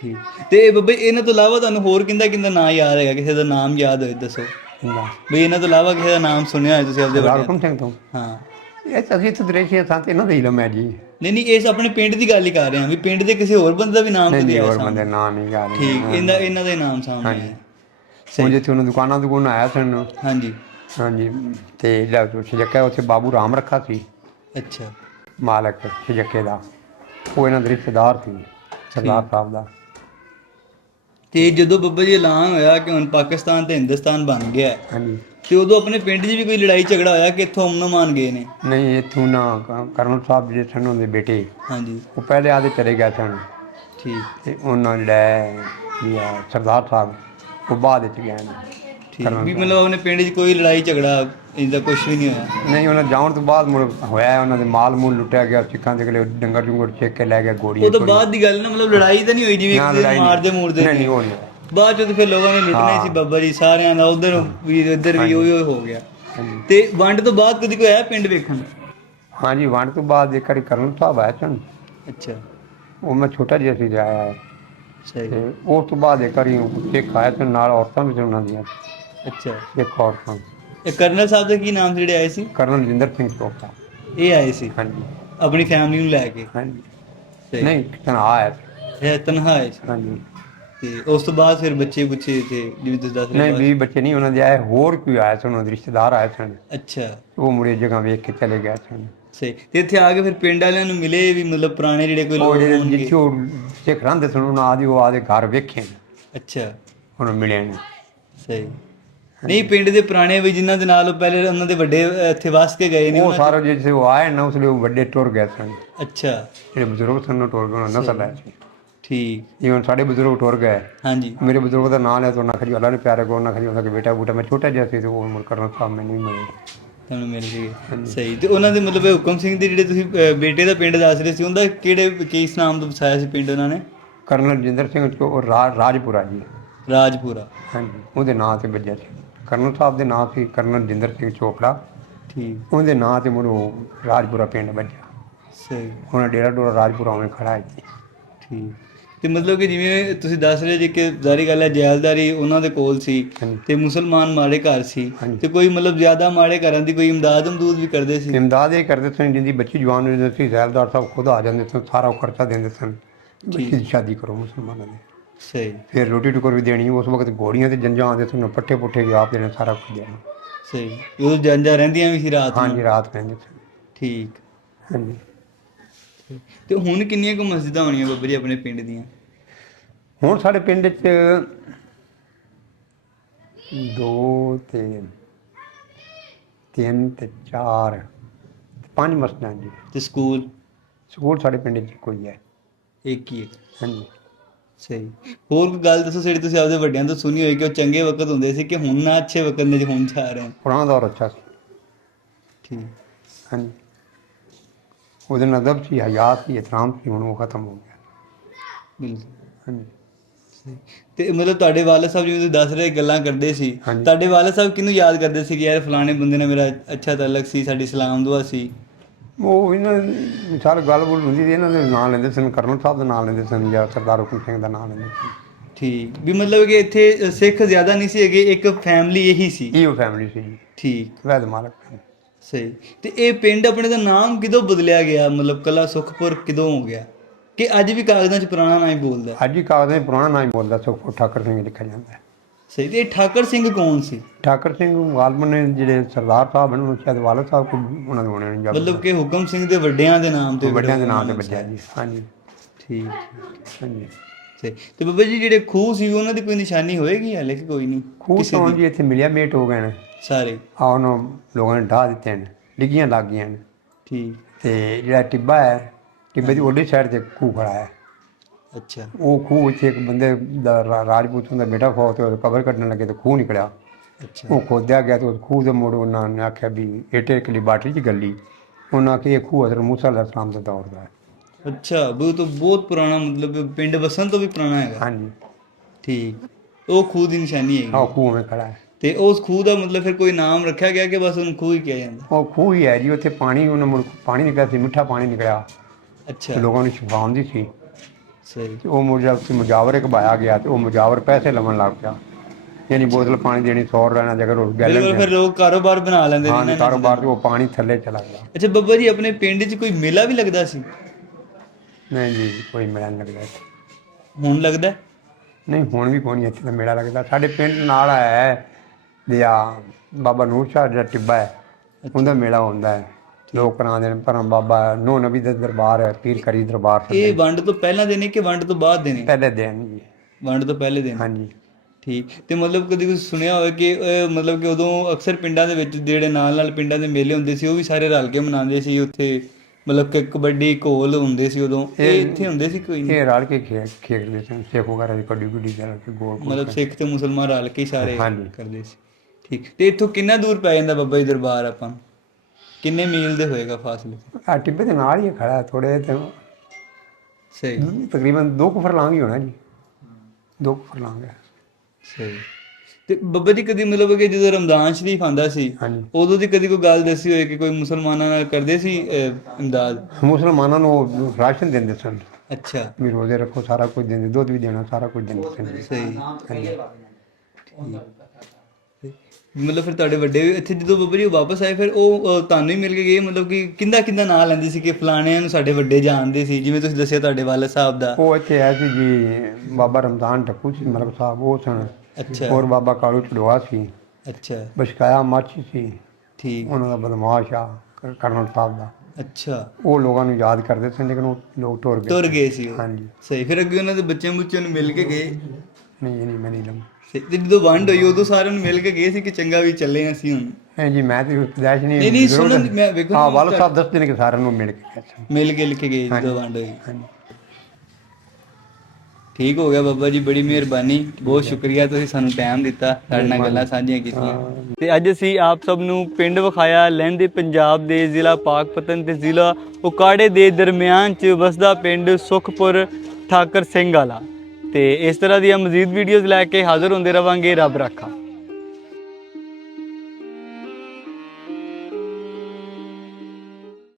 S2: ਠੀਕ। ਤੇ ਬੱਬੇ ਇਹਨਾਂ ਤੋਂ ਇਲਾਵਾ ਤੁਹਾਨੂੰ ਹੋਰ ਕਿੰਦਾ ਕਿੰਦਾ ਨਾਂ ਯਾਦ ਹੈਗਾ? ਕਿਸੇ ਦਾ ਨਾਮ ਯਾਦ ਹੋਏ ਦੱਸੋ।
S1: ਹੁੰਦਾ।
S2: ਬਈ ਇਹਨਾਂ ਤੋਂ ਇਲਾਵਾ ਕਿਸੇ ਦਾ ਨਾਮ ਸੁਣਿਆ ਹੋਏ ਤੁਸੀਂ ਆਪਦੇ
S1: ਹੁਕਮ ਸਿੰਘ ਤੋਂ।
S2: ਹਾਂ।
S1: ਇਹ ਤਾਂ ਅਸੀਂ ਤਾਂ ਦਰੇਸ਼ੀਆਂ ਸਾਂ ਤੇ ਇਹਨਾਂ ਦਾ ਇਲਮ ਹੈ ਜੀ।
S2: ਨਹੀਂ ਨਹੀਂ ਇਸ ਆਪਣੇ ਪਿੰਡ ਦੀ ਗੱਲ ਹੀ ਕਰ ਰਹੇ ਹਾਂ ਵੀ ਪਿੰਡ ਦੇ ਕਿਸੇ ਹੋਰ ਬੰਦੇ ਦਾ ਵੀ ਨਾਮ
S1: ਨਹੀਂ ਜੀ
S2: ਆਇਆ
S1: ਹੋਰ? ਬੰਦੇ ਨਾਂ ਨਹੀਂ ਯਾਦ
S2: ਠੀਕ ਇਹਨਾਂ ਇਹਨਾਂ ਦੇ ਨਾਮ ਸਾਹਮਣੇ ਹੈ।
S1: ਹੁਣ ਜਿੱਥੇ ਉਹਨਾਂ ਦੁਕਾਨਾਂ ਦੁਕਾਨਾਂ ਆਇਆ ਸਨ।
S2: ਹਾਂਜੀ।
S1: ਹਾਂਜੀ ਤੇ ਜਿਹੜਾ ਸ਼ਜੱਕਾ ਉੱਥੇ ਬਾਬੂ ਰਾਮ ਰੱਖਾ ਸੀ।
S2: ਅੱਛਾ।
S1: ਮਾਲਕ ਸ਼ਜੱਕੇ ਦਾ। ਉਹ ਇਹਨਾਂ ਦੇ ਰਿਸ਼ਤੇਦਾਰ ਸੀ ਸਰਦਾਰ ਸਾਹਿਬ ਦਾ।
S2: ਤੇ ਜਦੋਂ ਬੱਬਾ ਜੀ ਐਲਾਨ ਹੋਇਆ ਕਿ ਹੁਣ ਪਾਕਿਸਤਾਨ ਤੇ ਹਿੰਦੁਸਤਾਨ ਬਣ ਗਿਆ ਹੈ,
S1: ਹਾਂਜੀ।
S2: ਤੇ ਉਦੋਂ ਆਪਣੇ ਪਿੰਡ 'ਚ ਵੀ ਕੋਈ ਲੜਾਈ ਝਗੜਾ ਹੋਇਆ ਕਿ ਇੱਥੋਂ ਅਮਨ ਮਾਨ ਗਏ ਨੇ?
S1: ਨਹੀਂ ਇੱਥੋਂ ਨਾ ਕ- ਕਰਨਲ ਸਾਹਿਬ ਜਿਹੜੇ ਸਨ ਉਹਦੇ ਬੇਟੇ।
S2: ਹਾਂਜੀ।
S1: ਉਹ ਪਹਿਲੇ ਆਦੇ ਚਲੇ ਗਏ ਸਨ
S2: ਠੀਕ।
S1: ਤੇ ਉਹਨਾਂ ਜਿਹੜਾ ਵੀ ਆ ਸਰਦਾਰ ਸਾਹਿਬ ਉਹ ਬਾਅਦ ਵਿੱਚ ਗਏ ਨੇ।
S2: ਠੀਕ ਵੀ ਮਤਲਬ ਆਪਣੇ ਪਿੰਡ 'ਚ ਕੋਈ ਲੜਾਈ ਝਗੜਾ ਇਦਾਂ ਕੁਝ ਵੀ ਨਹੀਂ ਹੋਇਆ?
S1: ਨਹੀਂ ਉਹਨਾਂ ਜਾਣ ਤੋਂ ਬਾਅਦ ਮੁੜ ਹੋਇਆ ਉਹਨਾਂ ਦੇ ਮਾਲ ਮੂਲ ਲੁੱਟਿਆ ਗਿਆ ਸਿੱਖਾਂ ਦੇ ਕੋਲੇ ਡੰਗਰ ਡੁੰਗਰ ਚੇਕ ਕੇ ਲੈ ਗਿਆ ਗੋੜੀਆਂ
S2: ਉਹ ਤੋਂ ਬਾਅਦ ਦੀ ਗੱਲ ਨਾ ਮਤਲਬ ਲੜਾਈ ਤਾਂ ਨਹੀਂ ਹੋਈ ਜਿਵੇਂ
S1: ਨੂੰ
S2: ਮਾਰਦੇ ਮੂਰਦੇ
S1: ਨਹੀਂ ਨਹੀਂ ਉਹ ਨਹੀਂ।
S2: ਬਾਅਦ ਚ ਤੇ ਫਿਰ ਲੋਕਾਂ ਨੇ ਲੁੱਟਣਾ ਸੀ ਬਾਬਾ ਜੀ ਸਾਰਿਆਂ ਦਾ ਉਧਰ ਵੀ ਇੱਧਰ ਵੀ ਉਹੀ ਹੋ ਗਿਆ। ਤੇ ਵੰਡ ਤੋਂ ਬਾਅਦ ਕਦੀ ਕੋਈ ਆਇਆ ਪਿੰਡ ਵੇਖਣ?
S1: ਹਾਂਜੀ ਵੰਡ ਤੋਂ ਬਾਅਦ ਇੱਕ ਵਾਰੀ ਕਰਨਲ ਸਾਹਿਬ ਆਏ ਸਨ
S2: ਅੱਛਾ।
S1: ਉਹ ਮੈਂ ਛੋਟਾ ਜਿਹਾ ਸੀ ਜਾਇਆ
S2: ਸਹੀ
S1: ਤੇ ਉਸ ਤੋਂ ਬਾਅਦ ਇੱਕ ਵਾਰੀ ਸਿੱਖ ਆਏ ਸਨ ਨਾਲ ਔਰਤਾਂ ਵੀ ਉਹਨਾਂ ਦੀਆਂ।
S2: ਅੱਛਾ।
S1: ਸਿੱਖ ਔਰਤਾਂ
S2: ਇਹ ਕਰਨਲ ਸਾਹਿਬ ਦਾ ਕੀ ਨਾਮ ਜਿਹੜੇ ਆਏ ਸੀ?
S1: ਕਰਨਲ ਜਿੰਦਰ ਸਿੰਘ ਟੋਪਾ
S2: ਇਹ ਆਏ ਸੀ?
S1: ਹਾਂਜੀ।
S2: ਆਪਣੀ ਫੈਮਿਲੀ ਨੂੰ ਲੈ ਕੇ?
S1: ਹਾਂਜੀ। ਨਹੀਂ ਕਿਤਨਾ ਆਇਆ।
S2: ਇਹ ਤਨਹਾ ਆਏ ਸੀ।
S1: ਹਾਂਜੀ।
S2: ਤੇ ਉਸ ਤੋਂ ਬਾਅਦ ਫਿਰ ਬੱਚੇ ਬੁੱਚੇ ਤੇ ਜਿਵੇਂ ਤੁਸੀਂ ਦੱਸ ਰਹੇ
S1: ਨਹੀਂ ਵੀ ਬੱਚੇ ਨਹੀਂ ਉਹਨਾਂ ਦੇ ਆਏ ਹੋਰ ਕੋਈ ਆਇਆ ਸਨ ਉਹਨਾਂ ਦੇ ਰਿਸ਼ਤੇਦਾਰ ਆਏ ਸਨ
S2: ਅੱਛਾ।
S1: ਉਹ ਮੁੜੇ ਜਗ੍ਹਾ ਵੇਖ ਕੇ ਚਲੇ ਗਏ ਸਨ
S2: ਸਹੀ। ਤੇ ਇੱਥੇ ਆ ਕੇ ਫਿਰ ਪਿੰਡ ਵਾਲਿਆਂ ਨੂੰ ਮਿਲੇ ਵੀ ਮਤਲਬ ਪੁਰਾਣੇ ਜਿਹੜੇ ਕੋਈ ਲੋਕ
S1: ਜਿਹੜੇ
S2: ਹੋਣਗੇ?
S1: ਜਿੱਥੇ ਉਹ ਸਿੱਖ ਰਹਿੰਦੇ ਸਨ ਉਹਨਾਂ ਆਦੀ ਉਹ ਆਦੇ ਘਰ ਵੇਖੇ ਨੇ,
S2: ਅੱਛਾ।
S1: ਉਹਨੂੰ ਮਿਲੇ ਨੇ।
S2: ਸਹੀ। ਨਹੀਂ ਪਿੰਡ ਦੇ ਪੁਰਾਣੇ ਵੀ ਜਿਨ੍ਹਾਂ ਦੇ ਨਾਲ ਉਹ ਪਹਿਲੇ ਉਹਨਾਂ ਦੇ ਵੱਡੇ ਇੱਥੇ ਵਸ ਕੇ ਗਏ ਨੇ
S1: ਉਹ ਸਾਰਾ ਜਿਸੇ ਉਹ ਆਏ ਨਾ ਉਸਲੇ ਉਹ ਵੱਡੇ ਟੁਰ ਗਏ ਸਨ
S2: ਅੱਛਾ।
S1: ਜਿਹੜੇ ਬਜ਼ੁਰਗ ਸਨ ਉਹ ਟੁਰ ਗਏ ਉਹਨਾਂ ਨਸਲ ਹੈ
S2: ਠੀਕ।
S1: ਜਿਵੇਂ ਸਾਡੇ ਬਜ਼ੁਰਗ ਟੁਰ ਗਏ
S2: ਹਾਂਜੀ।
S1: ਮੇਰੇ ਬਜ਼ੁਰਗ ਦਾ ਨਾਮ ਹੈ ਤਾਂ ਉਹਨਾਂ ਖਰੀ ਅੱਲਾ ਨੇ ਪਿਆਰੇ ਕੋ ਉਹਨਾਂ ਖਰੀ ਉਹਨਾਂ ਦਾ ਬੇਟਾ ਬੂਟਾ ਮੈਂ ਛੋਟਾ ਜਿਹਾ ਸੀ ਤੇ ਉਹ ਉਮਰ ਕਰਨ ਸਾਹਿਬ ਮੈਨੂੰ ਮਿਲੇ।
S2: ਤੁਹਾਨੂੰ ਮਿਲ ਗਏ ਸਹੀ। ਤੇ ਉਹਨਾਂ ਦੇ ਮਤਲਬ ਹੁਕਮ ਸਿੰਘ ਦੇ ਜਿਹੜੇ ਤੁਸੀਂ ਬੇਟੇ ਦਾ ਪਿੰਡ ਦੱਸ ਰਹੇ ਸੀ ਉਹਦਾ ਕਿਹੜੇ ਕਿਸ ਨਾਮ ਤੋਂ ਵਸਾਇਆ ਸੀ ਪਿੰਡ ਉਹਨਾਂ ਨੇ?
S1: ਕਰਨਲ ਜਿੰਦਰ ਸਿੰਘ ਕੋ ਉਹ ਰਾਜਪੁਰਾ ਜੀ।
S2: ਰਾਜਪੁਰਾ।
S1: ਹਾਂਜੀ। ਉਹਦੇ ਨਾਂ ਤੇ ਵੱਜਿਆ ਸੀ। ਕਰਨਲ ਸਾਹਿਬ ਦੇ ਨਾਂ ਸੀ ਕਰਨਲ ਜਿੰਦਰ ਸਿੰਘ ਚੋਪੜਾ।
S2: ਠੀਕ।
S1: ਉਹਦੇ ਨਾਂ ਤੇ ਮੈਨੂੰ ਰਾਜਪੁਰਾ ਪਿੰਡ ਵੱਜਿਆ।
S2: ਸਹੀ।
S1: ਉਹਨਾਂ ਡੇਰਾ ਡੋਰਾ ਰਾਜਪੁਰਾ ਉਵੇਂ ਖੜਾ ਹੈ ਜੀ।
S2: ਠੀਕ। ਤੇ ਮਤਲਬ ਕਿ ਜਿਵੇਂ ਤੁਸੀਂ ਦੱਸ ਰਹੇ ਜੀ ਕਿ ਜ਼ਾਰੀ ਗੱਲ ਹੈ ਜੈਲਦਾਰੀ ਉਹਨਾਂ ਦੇ ਕੋਲ ਸੀ। ਤੇ ਮੁਸਲਮਾਨ ਮਾੜੇ ਘਰ ਸੀ। ਤੇ ਕੋਈ ਮਤਲਬ ਜ਼ਿਆਦਾ ਮਾੜੇ ਘਰਾਂ ਦੀ ਕੋਈ ਇਮਦਾਦ ਮਦੂਦ ਵੀ ਕਰਦੇ ਸੀ?
S1: ਇਮਦਾਦ ਇਹ ਕਰਦੇ ਸਨ ਜਿੰਦੀ ਬੱਚੀ ਜਵਾਨ ਹੁੰਦੀ ਸੀ ਜ਼ੈਲਦਾਰ ਸਾਹਿਬ ਖੁਦ ਆ ਜਾਂਦੇ ਸਨ ਸਾਰਾ ਉਹ ਖਰਚਾ ਦਿੰਦੇ ਸਨ। ਬੱਚੀ ਦੀ ਸ਼ਾਦੀ ਕਰੋ ਮੁਸਲਮਾਨਾਂ ਦੀ।
S2: ਸਹੀ।
S1: ਫਿਰ ਰੋਟੀ ਟੁਕਰ ਵੀ ਦੇਣੀ ਉਸ ਵਕਤ ਘੋੜੀਆਂ ਤੇ ਜੰਜਾਂ ਆਉਂਦੇ ਸਨ ਪੱਠੇ ਪੁੱਠੇ ਵੀ ਆਪ ਦੇਣੇ ਸਾਰਾ ਕੁਝ ਦੇਣਾ।
S2: ਸਹੀ। ਉਹ ਜਾਂਜਾ ਰਹਿੰਦੀਆਂ ਵੀ ਸੀ ਰਾਤ ਨੂੰ?
S1: ਹਾਂਜੀ ਰਾਤ ਰਹਿੰਦੇ ਸਨ
S2: ਠੀਕ।
S1: ਹਾਂਜੀ।
S2: ਤੇ ਹੁਣ ਕਿੰਨੀਆਂ ਕੁ ਮਸਜਿਦਾਂ ਹੋਣੀਆਂ ਬੱਬਾ ਜੀ ਆਪਣੇ ਪਿੰਡ ਦੀਆਂ?
S1: ਹੁਣ ਸਾਡੇ ਪਿੰਡ 'ਚ ਦੋ ਤੇ ਤਿੰਨ ਤੇ ਚਾਰ ਤੇ ਪੰਜ ਮਸਜਿਦਾਂ ਜੀ।
S2: ਤੇ ਸਕੂਲ?
S1: ਸਕੂਲ ਸਾਡੇ ਪਿੰਡ 'ਚ ਕੋਈ ਹੈ
S2: ਇੱਕ ਹੀ ਹੈ।
S1: ਹਾਂਜੀ।
S2: ਸਹੀ। ਹੋਰ ਕੋਈ ਗੱਲ ਦੱਸੋ ਜਿਹੜੀ ਤੁਸੀਂ ਆਪਦੇ ਵੱਡਿਆਂ ਤੋਂ ਸੁਣੀ ਹੋਈ ਕਿ ਉਹ ਚੰਗੇ ਵਕਤ ਹੁੰਦੇ ਸੀ ਕਿ ਹੁਣ ਨਾ ਅੱਛੇ ਵਕਤ ਨੇ ਜੇ ਹੁਣ ਜਾ ਰਹੇ ਹਨ
S1: ਪੁਰਾਣਾ ਦੌਰ ਅੱਛਾ ਸੀ।
S2: ਠੀਕ।
S1: ਹਾਂਜੀ। ਉਹਦੇ ਨਾਲ ਅਦਬ ਸੀ ਹਯਾ ਸੀ ਇਤਰਾਮ ਸੀ ਹੁਣ ਉਹ ਖਤਮ ਹੋ ਗਿਆ।
S2: ਬਿਲਕੁਲ।
S1: ਹਾਂਜੀ।
S2: ਸਹੀ। ਤੇ ਮਤਲਬ ਤੁਹਾਡੇ ਵਾਲਦ ਸਾਹਿਬ ਜਿਵੇਂ ਤੁਸੀਂ ਦੱਸ ਰਹੇ ਗੱਲਾਂ ਕਰਦੇ ਸੀ। ਤੁਹਾਡੇ ਵਾਲਦ ਸਾਹਿਬ ਕਿਹਨੂੰ ਯਾਦ ਕਰਦੇ ਸੀ ਕਿ ਯਾਰ ਫਲਾਣੇ ਬੰਦੇ ਨਾਲ ਮੇਰਾ ਅੱਛਾ ਤਾਲਕ ਸੀ ਸਾਡੀ ਸਲਾਮ ਦੁਆ ਸੀ?
S1: ਉਹ ਇਹਨਾਂ ਮਿਸਾਲ ਗੱਲ ਬੋਲ ਹੁੰਦੀ ਸੀ ਇਹਨਾਂ ਦੇ ਨਾਂ ਲੈਂਦੇ ਸਨ ਕਰਨਲ ਸਾਹਿਬ ਦਾ ਨਾਂ ਲੈਂਦੇ ਸਨ ਜਾਂ ਸਰਦਾਰ ਹੁਕਮ ਸਿੰਘ ਦਾ ਨਾਂ ਲੈਂਦੇ ਸਨ।
S2: ਠੀਕ। ਵੀ ਮਤਲਬ ਕਿ ਇੱਥੇ ਸਿੱਖ ਜ਼ਿਆਦਾ ਨਹੀਂ ਸੀ ਹੈਗੇ ਇੱਕ ਫੈਮਿਲੀ ਇਹੀ ਸੀ।
S1: ਇਹੋ ਫੈਮਿਲੀ ਸੀ
S2: ਠੀਕ।
S1: ਵੈਦ ਮਾਲਕ।
S2: ਸਹੀ। ਤੇ ਇਹ ਪਿੰਡ ਆਪਣੇ ਦਾ ਨਾਮ ਕਿਦੋਂ ਬਦਲਿਆ ਗਿਆ? ਮਤਲਬ ਕਲਾ ਸੁਖਪੁਰ ਕਿਦੋਂ ਹੋ ਗਿਆ? ਕਿ ਅੱਜ ਵੀ ਕਾਗਜ਼ਾਂ 'ਚ ਪੁਰਾਣਾ ਨਾਂ ਹੀ ਬੋਲਦਾ
S1: ਅੱਜ ਹੀ ਕਾਗਜ਼ਾਂ 'ਚ ਪੁਰਾਣਾ ਨਾਂ ਹੀ ਬੋਲਦਾ ਸੁਖਪੁਰ ਠਾਕਰ ਸਿੰਘ ਲਿਖਿਆ ਜਾਂਦਾ ਹੈ।
S2: ਸਹੀ। ਤੇ ਇਹ ਠਾਕਰ ਸਿੰਘ ਕੌਣ ਸੀ?
S1: ਠਾਕਰ ਸਿੰਘ ਵਾਲਮਨ ਨੇ ਜਿਹੜੇ ਸਰਦਾਰ ਸਾਹਿਬ ਹਨ ਉਹ ਸ਼ਾਇਦ ਵਾਲਦ ਸਾਹਿਬ ਕੋ ਉਹਨਾਂ ਦੇ ਹੋਣੇ ਜਾਂ
S2: ਮਤਲਬ ਕਿ ਹੁਕਮ ਸਿੰਘ ਦੇ ਵੱਡਿਆਂ ਦੇ ਨਾਮ ਤੇ
S1: ਵੱਡਿਆਂ ਦੇ ਨਾਂ ਤੇ ਵੱਜਿਆ ਜੀ। ਹਾਂਜੀ।
S2: ਠੀਕ।
S1: ਹਾਂਜੀ।
S2: ਸਹੀ। ਤੇ ਬੱਬਾ ਜੀ ਜਿਹੜੇ ਖੂਹ ਸੀ ਉਹਨਾਂ ਦੀ ਕੋਈ ਨਿਸ਼ਾਨੀ ਹੋਏਗੀ ਹਾਲੇ? ਕਿ ਕੋਈ ਨਹੀਂ।
S1: ਖੂਹ ਤੋਂ ਜੀ ਇੱਥੇ ਮਿਲਿਆ ਮੇਟ ਹੋ ਗਏ ਨੇ।
S2: ਸਾਰੇ।
S1: ਆ ਉਹਨਾਂ ਲੋਕਾਂ ਨੇ ਢਾਹ ਦਿੱਤੇ ਨੇ ਡਿੱਗੀਆਂ ਲੱਗ ਗਈਆਂ ਨੇ।
S2: ਠੀਕ।
S1: ਤੇ ਜਿਹੜਾ ਟਿੱਬਾ ਹੈ ਟਿੱਬੇ ਦੀ ਉਹਦੀ ਸਾਈਡ ਤੇ ਖੂਹ ਖੜਾ ਹੈ।
S2: ਅੱਛਾ।
S1: ਉਹ ਖੂਹ ਇੱਥੇ ਇੱਕ ਬੰਦੇ ਦਾ ਰਾ- ਰਾਜਪੂਤ ਦਾ ਬੇਟਾ ਫੌਤ ਉਹ ਕਬਰ ਕੱਢਣ ਲੱਗੇ ਤੇ ਖੂਹ ਨਿਕਲਿਆ।
S2: ਅੱਛਾ।
S1: ਉਹ ਖੋਦਿਆ ਗਿਆ ਤੇ ਉਸ ਖੂਹ ਦੇ ਮੋੜ ਉਹਨਾਂ ਨੇ ਆਖਿਆ ਵੀ ਏਟੇ ਕਿਲੀ ਬਾਟਰੀ ਚ ਗੱਲੀ। ਉਹਨਾਂ ਕਿ ਇਹ ਖੂਹ ਹਜ਼ਰਤ ਮੂਸਾ ਅਲੈਹਿਸ ਸਲਾਮ ਦਾ ਦੌਰ ਦਾ ਹੈ।
S2: ਅੱਛਾ ਉਹ ਤਾਂ ਬਹੁਤ ਪੁਰਾਣਾ ਮਤਲਬ ਪਿੰਡ ਵਸਣ ਤੋਂ ਵੀ ਪੁਰਾਣਾ ਹੈਗਾ।
S1: ਹਾਂਜੀ।
S2: ਠੀਕ। ਉਹ ਖੂਹ ਦੀ ਨਿਸ਼ਾਨੀ ਹੈਗੀ।
S1: ਆਹ ਖੂਹ ਵਿੱਚ ਖੜਾ ਹੈ।
S2: ਤੇ ਉਸ ਖੂਹ ਦਾ ਮਤਲਬ ਫਿਰ ਕੋਈ ਨਾਮ ਰੱਖਿਆ ਗਿਆ ਕਿ ਬਸ ਉਹਨੂੰ ਖੂਹ ਹੀ ਕਿਹਾ ਜਾਂਦਾ?
S1: ਉਹ ਖੂਹ ਹੀ ਹੈ ਜੀ ਉੱਥੇ ਪਾਣੀ ਉਹਨਾਂ ਮੁੜ ਪਾਣੀ ਨਿਕਲਿਆ ਸੀ ਮਿੱਠਾ ਪਾਣੀ ਨਿਕਲਿਆ। ਤੇ
S2: ਅੱਛਾ
S1: ਲੋਕਾਂ ਨੂੰ ਹੁੰਦੀ ਸੀ।
S2: ਸਹੀ।
S1: ਤੇ ਉਹ ਮੁਰਜਾ ਉੱਥੇ ਮੁਜਾਵਰ ਇੱਕ ਬਾਇਆ ਗਿਆ ਤੇ ਉਹ ਮੁਜਾਵਰ ਪੈਸੇ ਲਵਣ ਲੱਗ ਪਿਆ। ਯਾਨੀ ਬੋਤਲ ਪਾਣੀ ਦੇਣੀ 100 ਰਹਿਣਾ ਜੇਕਰ ਉਹ
S2: ਬਿਲਕੁਲ
S1: ਗੈਲਨ
S2: ਫਿਰ ਲੋਕ ਕਾਰੋਬਾਰ ਬਣਾ ਲੈਂਦੇ ਨੇ
S1: ਹਾਂ
S2: ਇਹਨਾਂ
S1: ਕਾਰੋਬਾਰ ਤੇ ਉਹ ਪਾਣੀ ਥੱਲੇ ਚਲਾ ਗਿਆ।
S2: ਅੱਛਾ ਬੱਬਾ ਜੀ ਆਪਣੇ ਪਿੰਡ 'ਚ ਕੋਈ ਮੇਲਾ ਵੀ ਲੱਗਦਾ ਸੀ?
S1: ਨਹੀਂ ਜੀ ਕੋਈ ਮੇਲਾ ਨਹੀਂ ਲੱਗਦਾ ਇੱਥੇ।
S2: ਹੁਣ ਲੱਗਦਾ? ਹੈ?
S1: ਨਹੀਂ ਹੁਣ ਵੀ ਕੋਈ ਨਹੀਂ ਇੱਥੇ ਤਾਂ ਮੇਲਾ ਲੱਗਦਾ। ਸਾਡੇ ਪਿੰਡ ਨਾਲ ਹੈ। ਦਿਆ ਬਾਬਾ ਨੂਰ ਸ਼ਾਹ ਜਿਹੜਾ ਟਿੱਬਾ ਹੈ ਉਹਦਾ ਮੇਲਾ ਹੁੰਦਾ ਹੈ। ਲੋਕ ਕਰਾਉਂਦੇ ਨੇ ਪਰਮ ਬਾਬਾ ਨੋ ਨਬੀ ਦਾ ਦਰਬਾਰ ਹੈ ਪੀਰ ਕਰੀ ਦਰਬਾਰ
S2: ਇਹ ਵੰਡ ਤੋਂ ਪਹਿਲਾਂ ਦੇ ਨੇ ਕਿ ਵੰਡ ਤੋਂ ਬਾਅਦ ਦੇ ਨੇ
S1: ਪਹਿਲੇ ਦਿਨ ਜੀ
S2: ਵੰਡ ਤੋਂ ਪਹਿਲੇ ਦਿਨ।
S1: ਹਾਂਜੀ।
S2: ਠੀਕ। ਤੇ ਮਤਲਬ ਕਦੀ ਕੋਈ ਸੁਣਿਆ ਹੋਵੇ ਕਿ ਮਤਲਬ ਕਿ ਉਦੋਂ ਅਕਸਰ ਪਿੰਡਾਂ ਦੇ ਵਿੱਚ ਜਿਹੜੇ ਨਾਲ ਨਾਲ ਪਿੰਡਾਂ ਦੇ ਮੇਲੇ ਹੁੰਦੇ ਸੀ ਉਹ ਵੀ ਸਾਰੇ ਰਲ ਕੇ ਮਨਾਉਂਦੇ ਸੀ ਉੱਥੇ। ਮਤਲਬ ਕਿ ਕਬੱਡੀ ਘੋਲ ਹੁੰਦੇ ਸੀ ਉਦੋਂ। ਇਹ ਇੱਥੇ ਹੁੰਦੇ ਸੀ ਕੋਈ? ਨਹੀਂ
S1: ਇਹ ਰਲ ਕੇ ਖੇਡਦੇ ਸਨ ਸੇਖ ਵਗੈਰਾ ਦੀ ਕੜੀ ਗੁੱਡੀ ਕੇ ਗੋਲ
S2: ਮਤਲਬ ਸਿੱਖ ਤੇ ਮੁਸਲਮਾਨ ਰਲ ਕੇ ਸਾਰੇ। ਕਰਦੇ ਸੀ। ਠੀਕ। ਤੇ ਇੱਥੋਂ ਕਿੰਨਾ ਦੂਰ ਪੈ ਜਾਂਦਾ ਬੱਬਾ ਜੀ ਦਰਬਾਰ ਆਪਾਂ ਨੂੰ? ਕਿੰਨੇ ਮੀਲ ਦੇ ਹੋਏਗਾ ਫਾਸਲੇ
S1: ਆ ਟਿੱਬੇ ਦੇ ਨਾਲ ਹੀ ਖੜਾ ਥੋੜੇ ਤੇ
S2: ਸਹੀ।
S1: ਤਕਰੀਬਨ 2 ਫਰਲਾਂਗ ਹੀ ਹੋਣਾ ਜੀ। 2 ਫਰਲਾਂਗ ਹੈ
S2: ਸਹੀ। ਤੇ ਬੱਬਾ ਜੀ ਕਦੀ ਮਤਲਬ ਕਿ ਜਦੋਂ ਰਮਜ਼ਾਨ ਸ਼ਰੀਫ ਆਂਦਾ ਸੀ
S1: ਹਾਂਜੀ।
S2: ਉਦੋਂ ਦੀ ਕਦੀ ਕੋਈ ਗੱਲ ਦੱਸੀ ਹੋਏ ਕਿ ਕੋਈ ਮੁਸਲਮਾਨਾਂ ਨਾਲ ਕਰਦੇ ਸੀ ਅਹ, ਇਮਦਾਦ
S1: ਮੁਸਲਮਾਨਾਂ ਨੂੰ ਉਹ ਰਾਸ਼ਨ ਦਿੰਦੇ ਸਨ।
S2: ਅੱਛਾ।
S1: ਵੀ ਰੋਜ਼ੇ ਰੱਖੋ ਸਾਰਾ ਕੁਝ ਦਿੰਦੇ ਦੁੱਧ ਵੀ ਦੇਣਾ ਸਾਰਾ ਕੁਝ ਦਿੰਦੇ ਸਨ।
S2: ਸਹੀ ਤੇ ਮਤਲਬ ਫਿਰ ਤੁਹਾਡੇ ਵੱਡੇ ਵੀ ਇੱਥੇ ਜਦੋਂ ਬੱਬਾ ਜੀ ਵਾਪਸ ਆਏ ਫਿਰ ਉਹ ਅਹ, ਤੁਹਾਨੂੰ ਹੀ ਮਿਲ ਕੇ ਗਏ ਮਤਲਬ ਕਿ ਕਿੰਦਾ ਕਿੰਦਾ ਨਾਂ ਲੈਂਦੇ ਸੀ ਕਿ ਫਲਾਣਿਆਂ ਨੂੰ ਸਾਡੇ ਵੱਡੇ ਜਾਣਦੇ ਸੀ? ਜਿਵੇਂ ਤੁਸੀਂ ਦੱਸਿਆ ਤੁਹਾਡੇ ਵਾਲਦ ਸਾਹਿਬ ਦਾ।
S1: ਉਹ ਇੱਥੇ ਆਇਆ ਸੀ ਜੀ ਬਾਬਾ ਰਮਜ਼ਾਨ ਠੱਕੂ ਸੀ ਮਲਕ ਸਾਹਿਬ ਉਹ ਸਨ।
S2: ਅੱਛਾ।
S1: ਹੋਰ ਬਾਬਾ ਕਾਲੂ ਚੜਵਾ ਸੀ।
S2: ਅੱਛਾ।
S1: ਬਸ਼ਕਾਇਆ ਮਾਛੀ ਸੀ।
S2: ਠੀਕ।
S1: ਉਹਨਾਂ ਦਾ ਬਦਮਾਸ਼ ਆ ਕਰ- ਕਰਨਲ ਸਾਹਿਬ ਦਾ।
S2: ਅੱਛਾ।
S1: ਉਹ ਲੋਕਾਂ ਨੂੰ ਯਾਦ ਕਰਦੇ ਸਨ ਲੇਕਿਨ ਉਹ ਲੋਕ ਟੁਰ ਗਏ।
S2: ਤੁਰ ਗਏ ਸੀ ਉਹ।
S1: ਹਾਂਜੀ।
S2: ਸਹੀ ਫਿਰ ਅੱਗੇ ਉਹਨਾਂ ਦੇ ਬੱਚਿਆਂ ਬੁੱਚਿਆਂ ਨੂੰ ਮਿਲ ਕੇ ਗਏ।
S1: ਨਹੀਂ ਇਹ ਨਹੀਂ ਮੈਂ ਨਹੀਂ
S2: ਤੇ ਜਦੋਂ ਵੰਡ ਹੋਈ ਉਦੋਂ ਸਾਰਿਆਂ ਨੂੰ ਮਿਲ ਕੇ ਗਏ ਸੀ ਕਿ ਚੰਗਾ ਵੀ ਚੱਲੇ ਅਸੀਂ ਹੁਣ।
S1: ਹਾਂ ਜੀ ਮੈਂ ਤੇ ਪਦਾਇਸ਼ ਨਹੀਂ
S2: ਨਹੀਂ, ਨਹੀਂ,
S1: ਜ਼ਰੂਰ-
S2: ਸੁਣਨ- ਮੈਂ ਵੇਖੋ
S1: ਹਾਂ ਵਾਲਦ ਸਾਹਿਬ ਦੱਸਦੇ ਨੇ ਕਿ ਸਾਰਿਆਂ ਨੂੰ ਮਿਲ ਕੇ
S2: ਮਿਲ ਗਿਲ ਕੇ ਗਏ ਜਦੋਂ ਵੰਡ ਹੋਈ।
S1: ਹਾਂਜੀ।
S2: ਠੀਕ ਹੋ ਗਿਆ ਬਾਬਾ ਜੀ ਬੜੀ ਮਿਹਰਬਾਨੀ। ਬਹੁਤ ਸ਼ੁਕਰੀਆ ਤੁਸੀਂ ਸਾਨੂੰ ਟਾਈਮ ਦਿੱਤਾ ਸਾਡੇ ਨਾਲ ਗੱਲਾਂ ਸਾਂਝੀਆਂ ਕੀਤੀਆਂ। ਤੇ ਅੱਜ ਅਸੀਂ ਆਪ ਸਭ ਨੂੰ ਪਿੰਡ ਵਿਖਾਇਆ ਲਹਿੰਦੇ ਪੰਜਾਬ ਦੇ ਜ਼ਿਲ੍ਹਾ ਪਾਕਪਤਨ ਤੇ ਜ਼ਿਲ੍ਹਾ ਉਕਾੜੇ ਦੇ ਦਰਮਿਆਨ ਚ ਵਸਦਾ ਪਿੰਡ ਸੁਖਪੁਰ ਠਾਕਰ ਸਿੰਘ ਵਾਲਾ। ਤੇ ਇਸ ਤਰ੍ਹਾਂ ਦੀਆਂ ਮਜ਼ੀਦ ਵੀਡੀਓਜ਼ ਲੈ ਕੇ ਹਾਜ਼ਰ ਹੁੰਦੇ ਰਵਾਂਗੇ। ਰੱਬ ਰਾਖਾ।